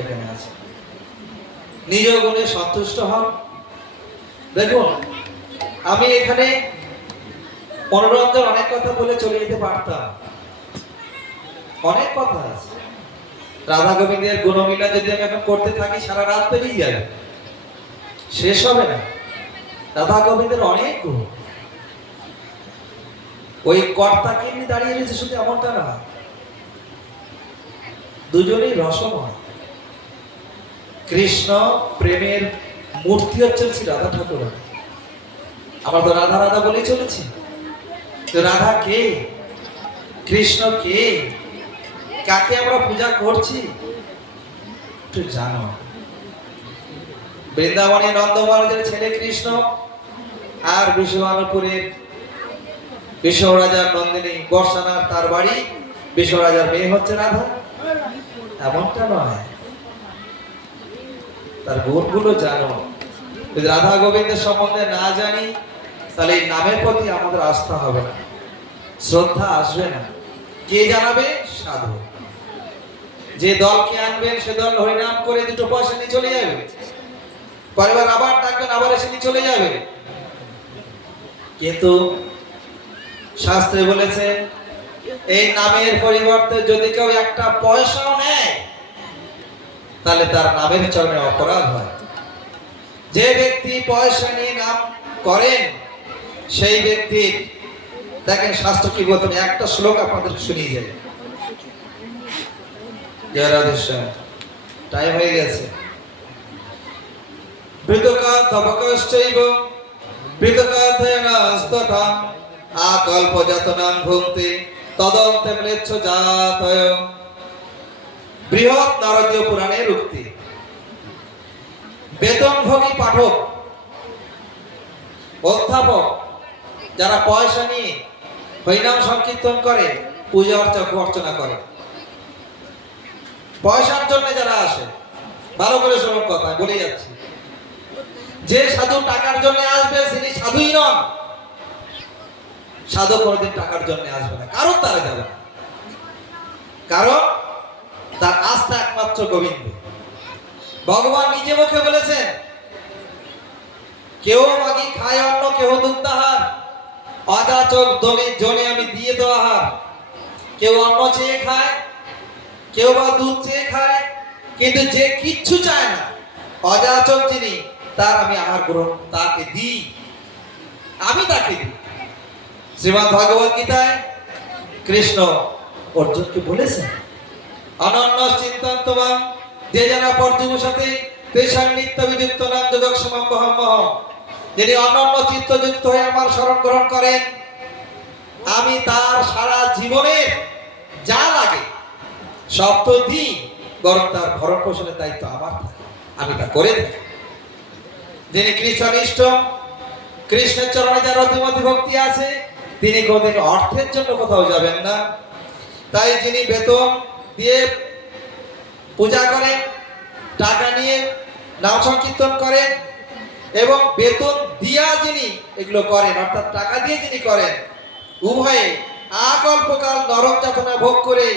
এখানে আছে নিজ গুণে সন্তুষ্ট হন। দেখুন, আমি এখানে মনোরঞ্জন অনেক কথা বলে চলে যেতে পারতাম, অনেক কথা আছে। রাধা গোবিন্দের গুণমিলা যদি আমি এখন করতে থাকি সারা রাত পেরিয়ে যাবে, শেষ হবে না। রাধা গোবিন্দের অনেক গুণ, ওই কর্তাকে নিয়ে দাঁড়িয়ে রয়েছে শুধু এমনটা না, দুজনেই রসময়। কৃষ্ণ প্রেমের মূর্তি হচ্ছে শ্রী রাধা ঠাকুর। আমরা তো রাধা রাধা বলেই চলেছি, তো রাধা কে, কৃষ্ণ কে, কাকে আমরা পূজা করছি একটু জানো। বৃন্দাবনে নন্দবানের ছেলে কৃষ্ণ, আর বিশ্বভানুপুরের বিশ্বরাজার নন্দিনী বর্ষানার তার বাড়ি, বিশ্বরাজার মেয়ে হচ্ছে রাধা, এমনটা নয়। তার গুণগুলো জানো। যদি রাধা গোবিন্দের সম্বন্ধে না জানি তাহলে এই নামের প্রতি আমাদের আস্থা হবে না, শ্রদ্ধা আসবে না। কে জানাবে? সাধু। যে দলকে আনবেন সে দল হরিনাম করে দুটো পয়সা নিয়ে চলে যাবে, পরের আবার ডাকবেন আবার এসে নিয়ে চলে যাবে। কিন্তু শাস্ত্রে বলেছে এই নামের পরিবর্তে যদি কেউ একটা পয়সাও নেয় তাহলে তার নামের চরণে অপরাধ হয়। যে ব্যক্তি পয়সা নিয়ে নাম করেন সেই ব্যক্তির, দেখেন শাস্ত্র কি বলতেন, একটা শ্লোক আপনাদের শুনিয়ে যায়। জয় রাধেশ্যাম, টাইম হয়ে গেছে। বৃতকা তপকশ্চৈব বৃতকাধয়নাস্তথা আকল্পজাতনাং ভুঙ্ক্তে তদন্তে ম্লেচ্ছ জাতয়। বৃহৎ নারদীয় পুরাণের উক্তি। বেতনভোগী পাঠক, অধ্যাপক যারা পয়সা নিয়ে হরিনাম সংকীর্তন করে, পূজা অর্চনা করে, পয়সার জন্য যারা আসে, ভালো করে শুনুন কথা বলে যাচ্ছি। যে সাধু টাকার জন্য আসবে তিনি সাধুই নন। সাধু কোনোদিন টাকার জন্য আসবে না, কারণ তারা যাবে না, কারণ তার আস্থা একমাত্র গোবিন্দ। ভগবান নিজে মুখে বলেছেন, কেউ মাগি খায় অন্ন, কেউ দুগ্ধাহার, অযাচক জনে আমি দিয়ে দেওয়া হার। কেউ অন্ন চেয়ে খায়, কেউ বা দুধ চেয়ে খায়, কিন্তু যে কিচ্ছু চায় না, অযাচক যিনি, তার আমি আহার গ্রহণ তাকে দিই, আমি তাকে দিই। শ্রীমদ্ ভগবত গীতায় কৃষ্ণ অর্জুনকে বলেছেন, অনন্য চিন্তন্তবান যে যারা পর্যবসাতে তেষাং নিত্য বিযুক্ত নাম যোগক সমহম। যিনি অনন্য চিত্তযুক্ত হয়ে আমার শরণ গ্রহণ করেন, আমি তার সারা জীবনের যা লাগে সব তো দিই, বরং তার ভরণ পোষণের দায়িত্ব আমার থাকে, আমি তা করে থাকি। যিনি কৃষ্ণনিষ্ঠ, কৃষ্ণের চরণে যার অতিমতি ভক্তি আছে, তিনি কোনদিন অর্থের জন্য কোথাও যাবেন না। তাই যিনি বেতন দিয়ে পূজা করেন, টাকা নিয়ে নাম সংকীর্তন করেন, এবং বেতন দিয়া যিনি এগুলো করেন, অর্থাৎ টাকা দিয়ে যিনি করেন, উভয়ে আকল্পকাল নরক যাতনা ভোগ করে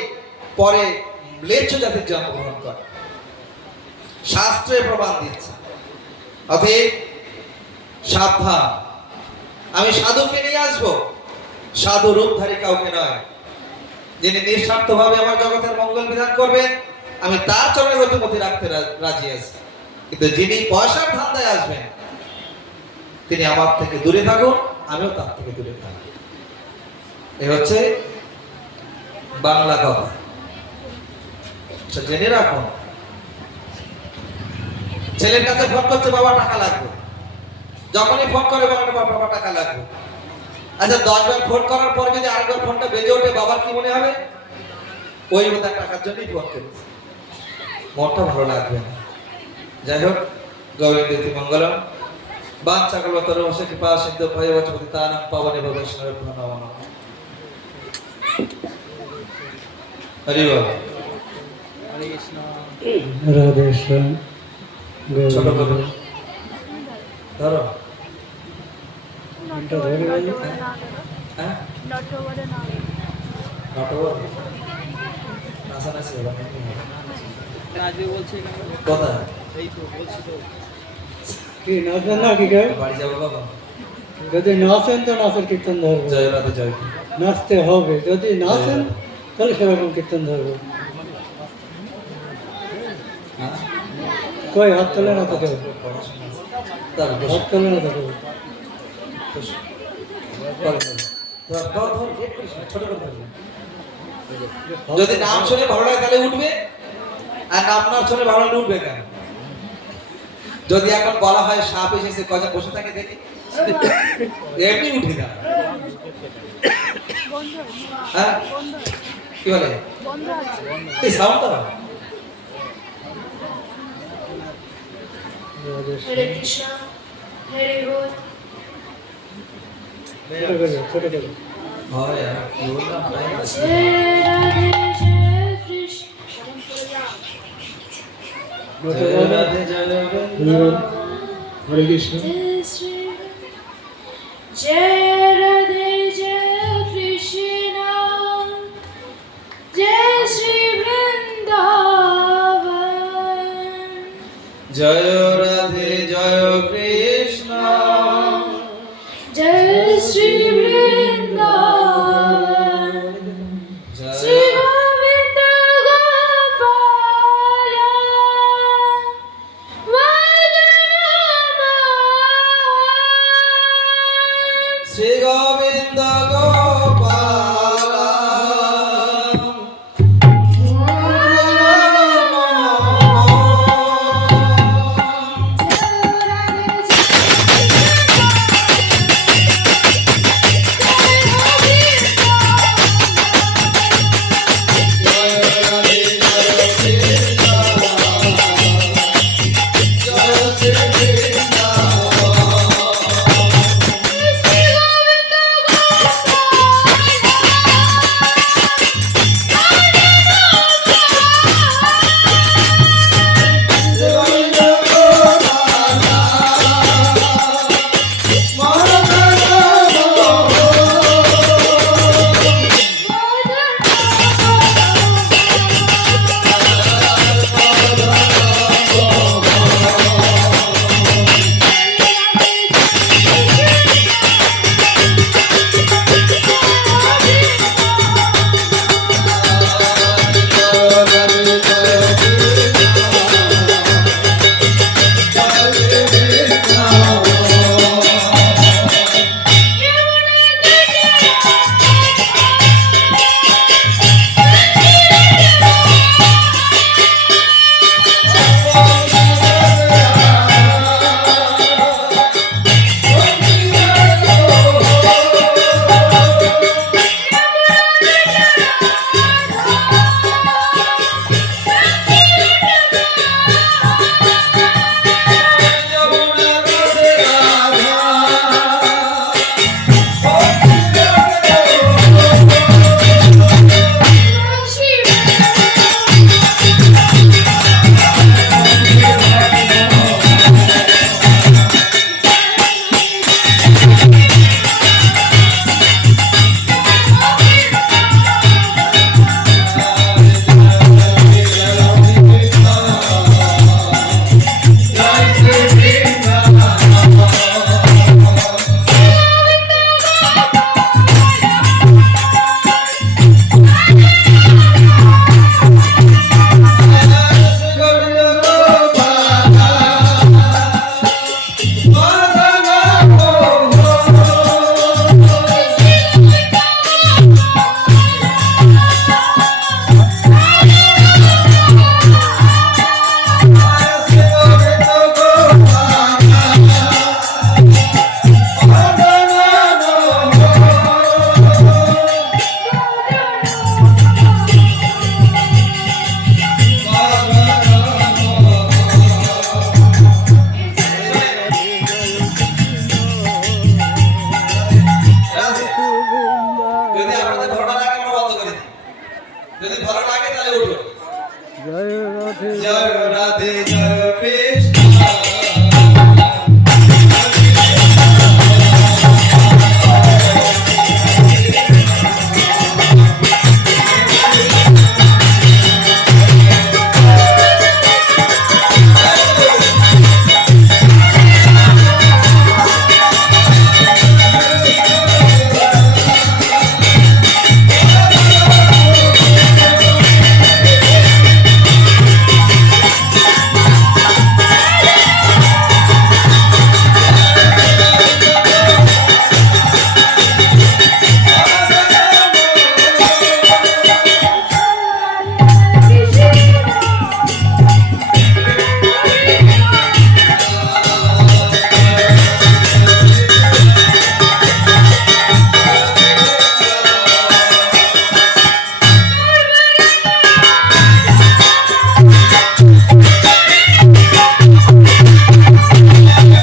পরে ম্লেচ্ছ জাতির জন্মগ্রহণ করে, শাস্ত্রে প্রমাণ দিচ্ছে। অতএব সাবধান। আমি সাধুকে নিয়ে আসবো, সাধু রূপধারী কাউকে নয়। যিনি নিঃস্বার্থভাবে আমার জগতের মঙ্গল বিধান করবেন, আমি তার চরণে গতিমতি রাখতে রাজি আছি। কিন্তু যিনি পয়সার ধান্দায় আসবেন, তিনি আমার থেকে দূরে থাকুন, আমিও তার থেকে দূরে থাকুন। এই হচ্ছে বাংলা কথা, জেনে রাখুন। ছেলের কাছে ফোন করছে, বাবা টাকা লাগবে, যখনই ফোন করে বলেন বাবা টাকা লাগবে। আচ্ছা, 10 বার ফোন করার পর যদি আরেকবার ফোনটা বেজে ওঠে, বাবার কি মনে হবে? ওই তার টাকার জন্যই ফোন করেছে, মনটা ভালো লাগবে না। যাই হোক, গোবিন্দ মঙ্গলম বাঞ্ছা কল্পতরু বসে কৃপা সিন্ধু ভয়বচ পতিতানাং পাবনে ভবৈষ্ণবে নমঃ। হরি বল। হরে কৃষ্ণ। রাধে শ্যাম ছোট করো, ধরো। এটা ধরে বলি। হ্যাঁ নটবরে না নটবর নাচানাচি হলো আজকে বলছে এখানে কথা। এই তো বলছি তো কি নাচবেন না কি গায়ে? বাড়ি যাবো বাবা। যদি নাচেন তো নাচের কীর্তন ধরবো, জয় রাধে জয় কি। নাচতে হবে। যদি নাচেন তাহলে সেরকম কীর্তন ধরবো। হ্যাঁ কই হাত তোলে না তো কেউ, পড়াশোনা আছে। তারপর বসো। হাত তোলে না তো কেউ। বসো। পরে করো। ধর, ধর, ধর, লেট করিস না, ছোট করে ধরবি। যদি নাম শুনে ভালো লাগে তাহলে উঠবে, আর নাম না শুনে ভালো লাগলে উঠবে কেন? যদি এখন বলা হয় সাপ এসেছে, কজন বসে থাকে দেখি, এমনি উঠে না। হ্যাঁ কি বলে এই সাউন্ড তো রাধে শ্যাম। হরে কৃষ্ণ হরে বল ছোট করে, ছোট করে। হয় আর কি বললাম তাই না? জয় রাধে জয় কৃষ্ণ জয় রাধে জয় রাধে। হরে কৃষ্ণ। জয় শ্রী জয় রাধে জয় কৃষ্ণ জয় শ্রী বৃন্দাবন জয় রাধে জয় কৃষ্ণ জয় শ্রী বৃন্দাবন শ্রী জয় গোবিন্দ গোপাল বদনমোহন শ্রী গোবিন্দ গোপাল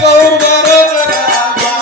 গৌর বরণ রাজা।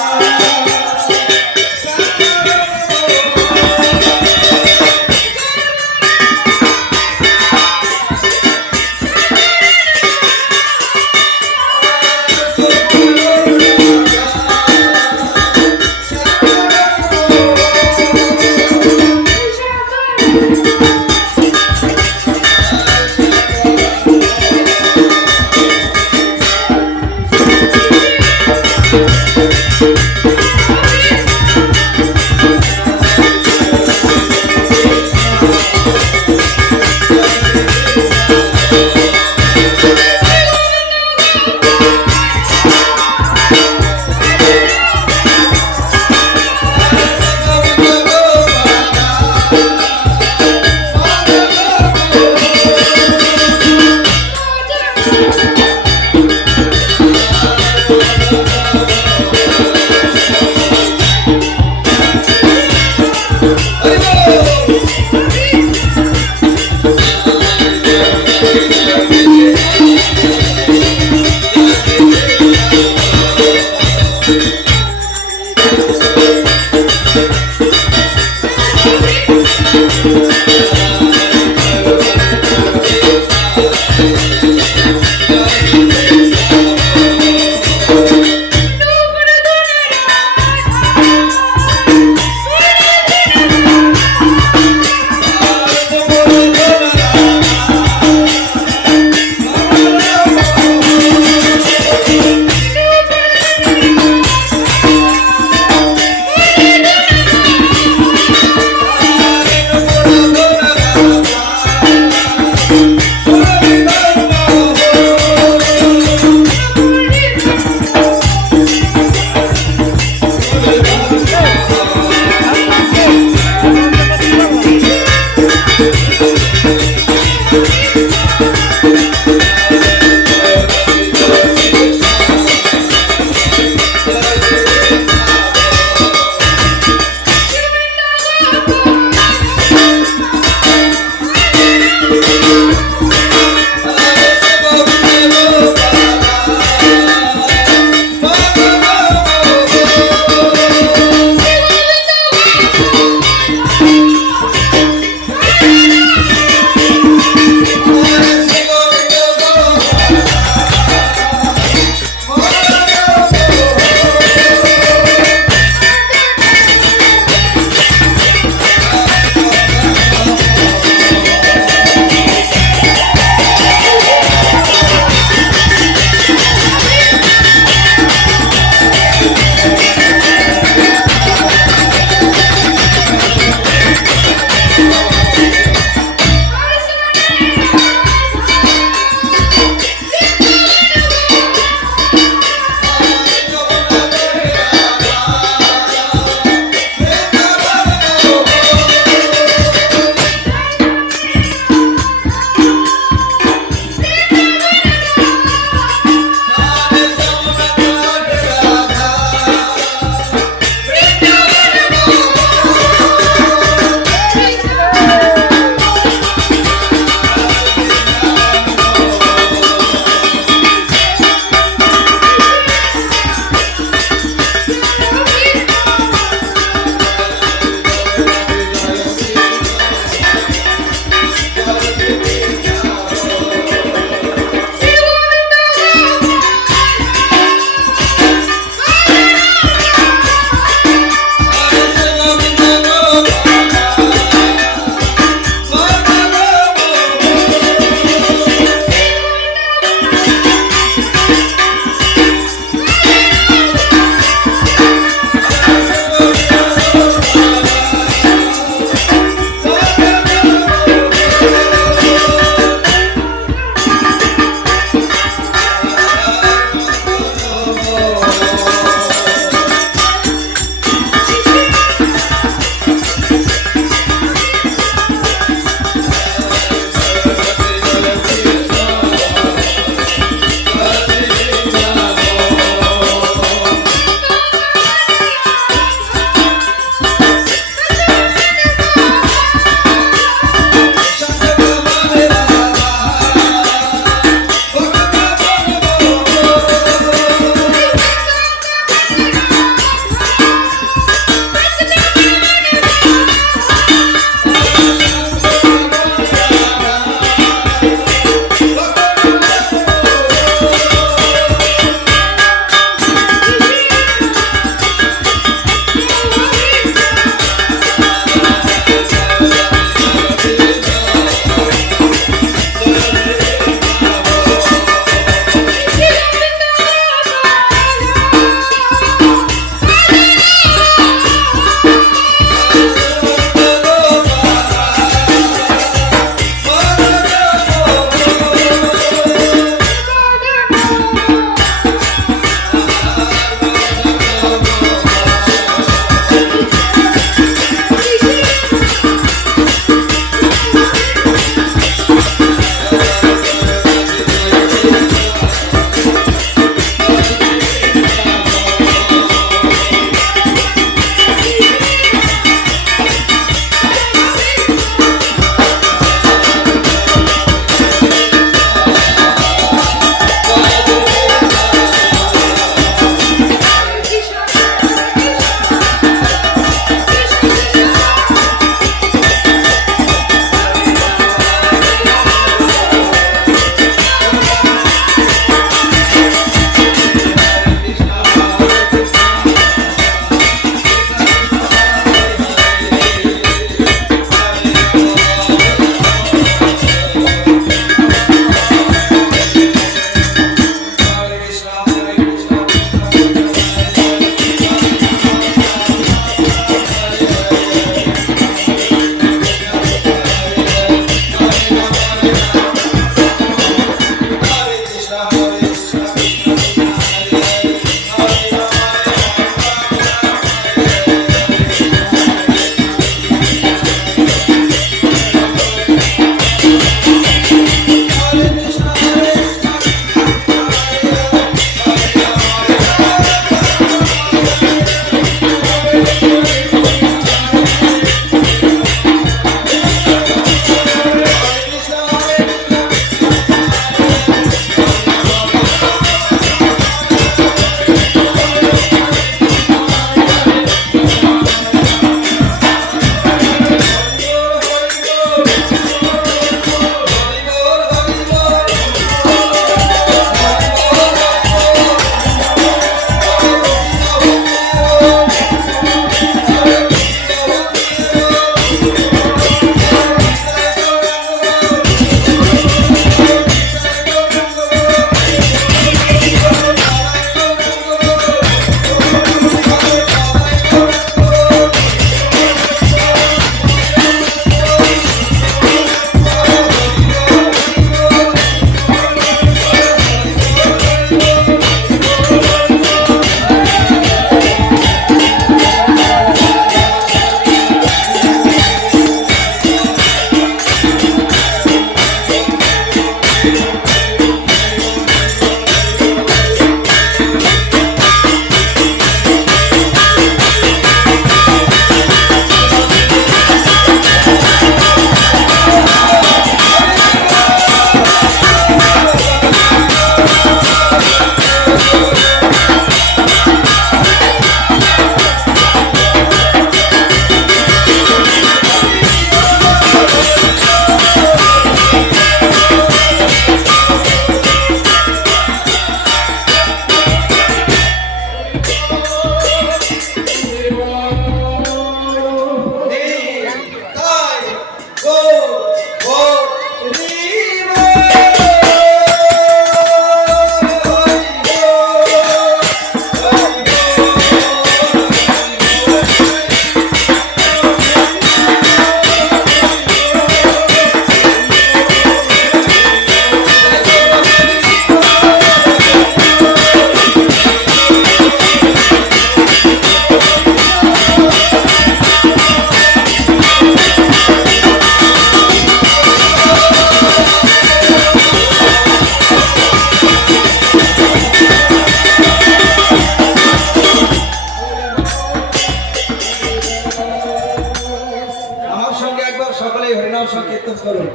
হরিনাম সংকীর্তন করুন।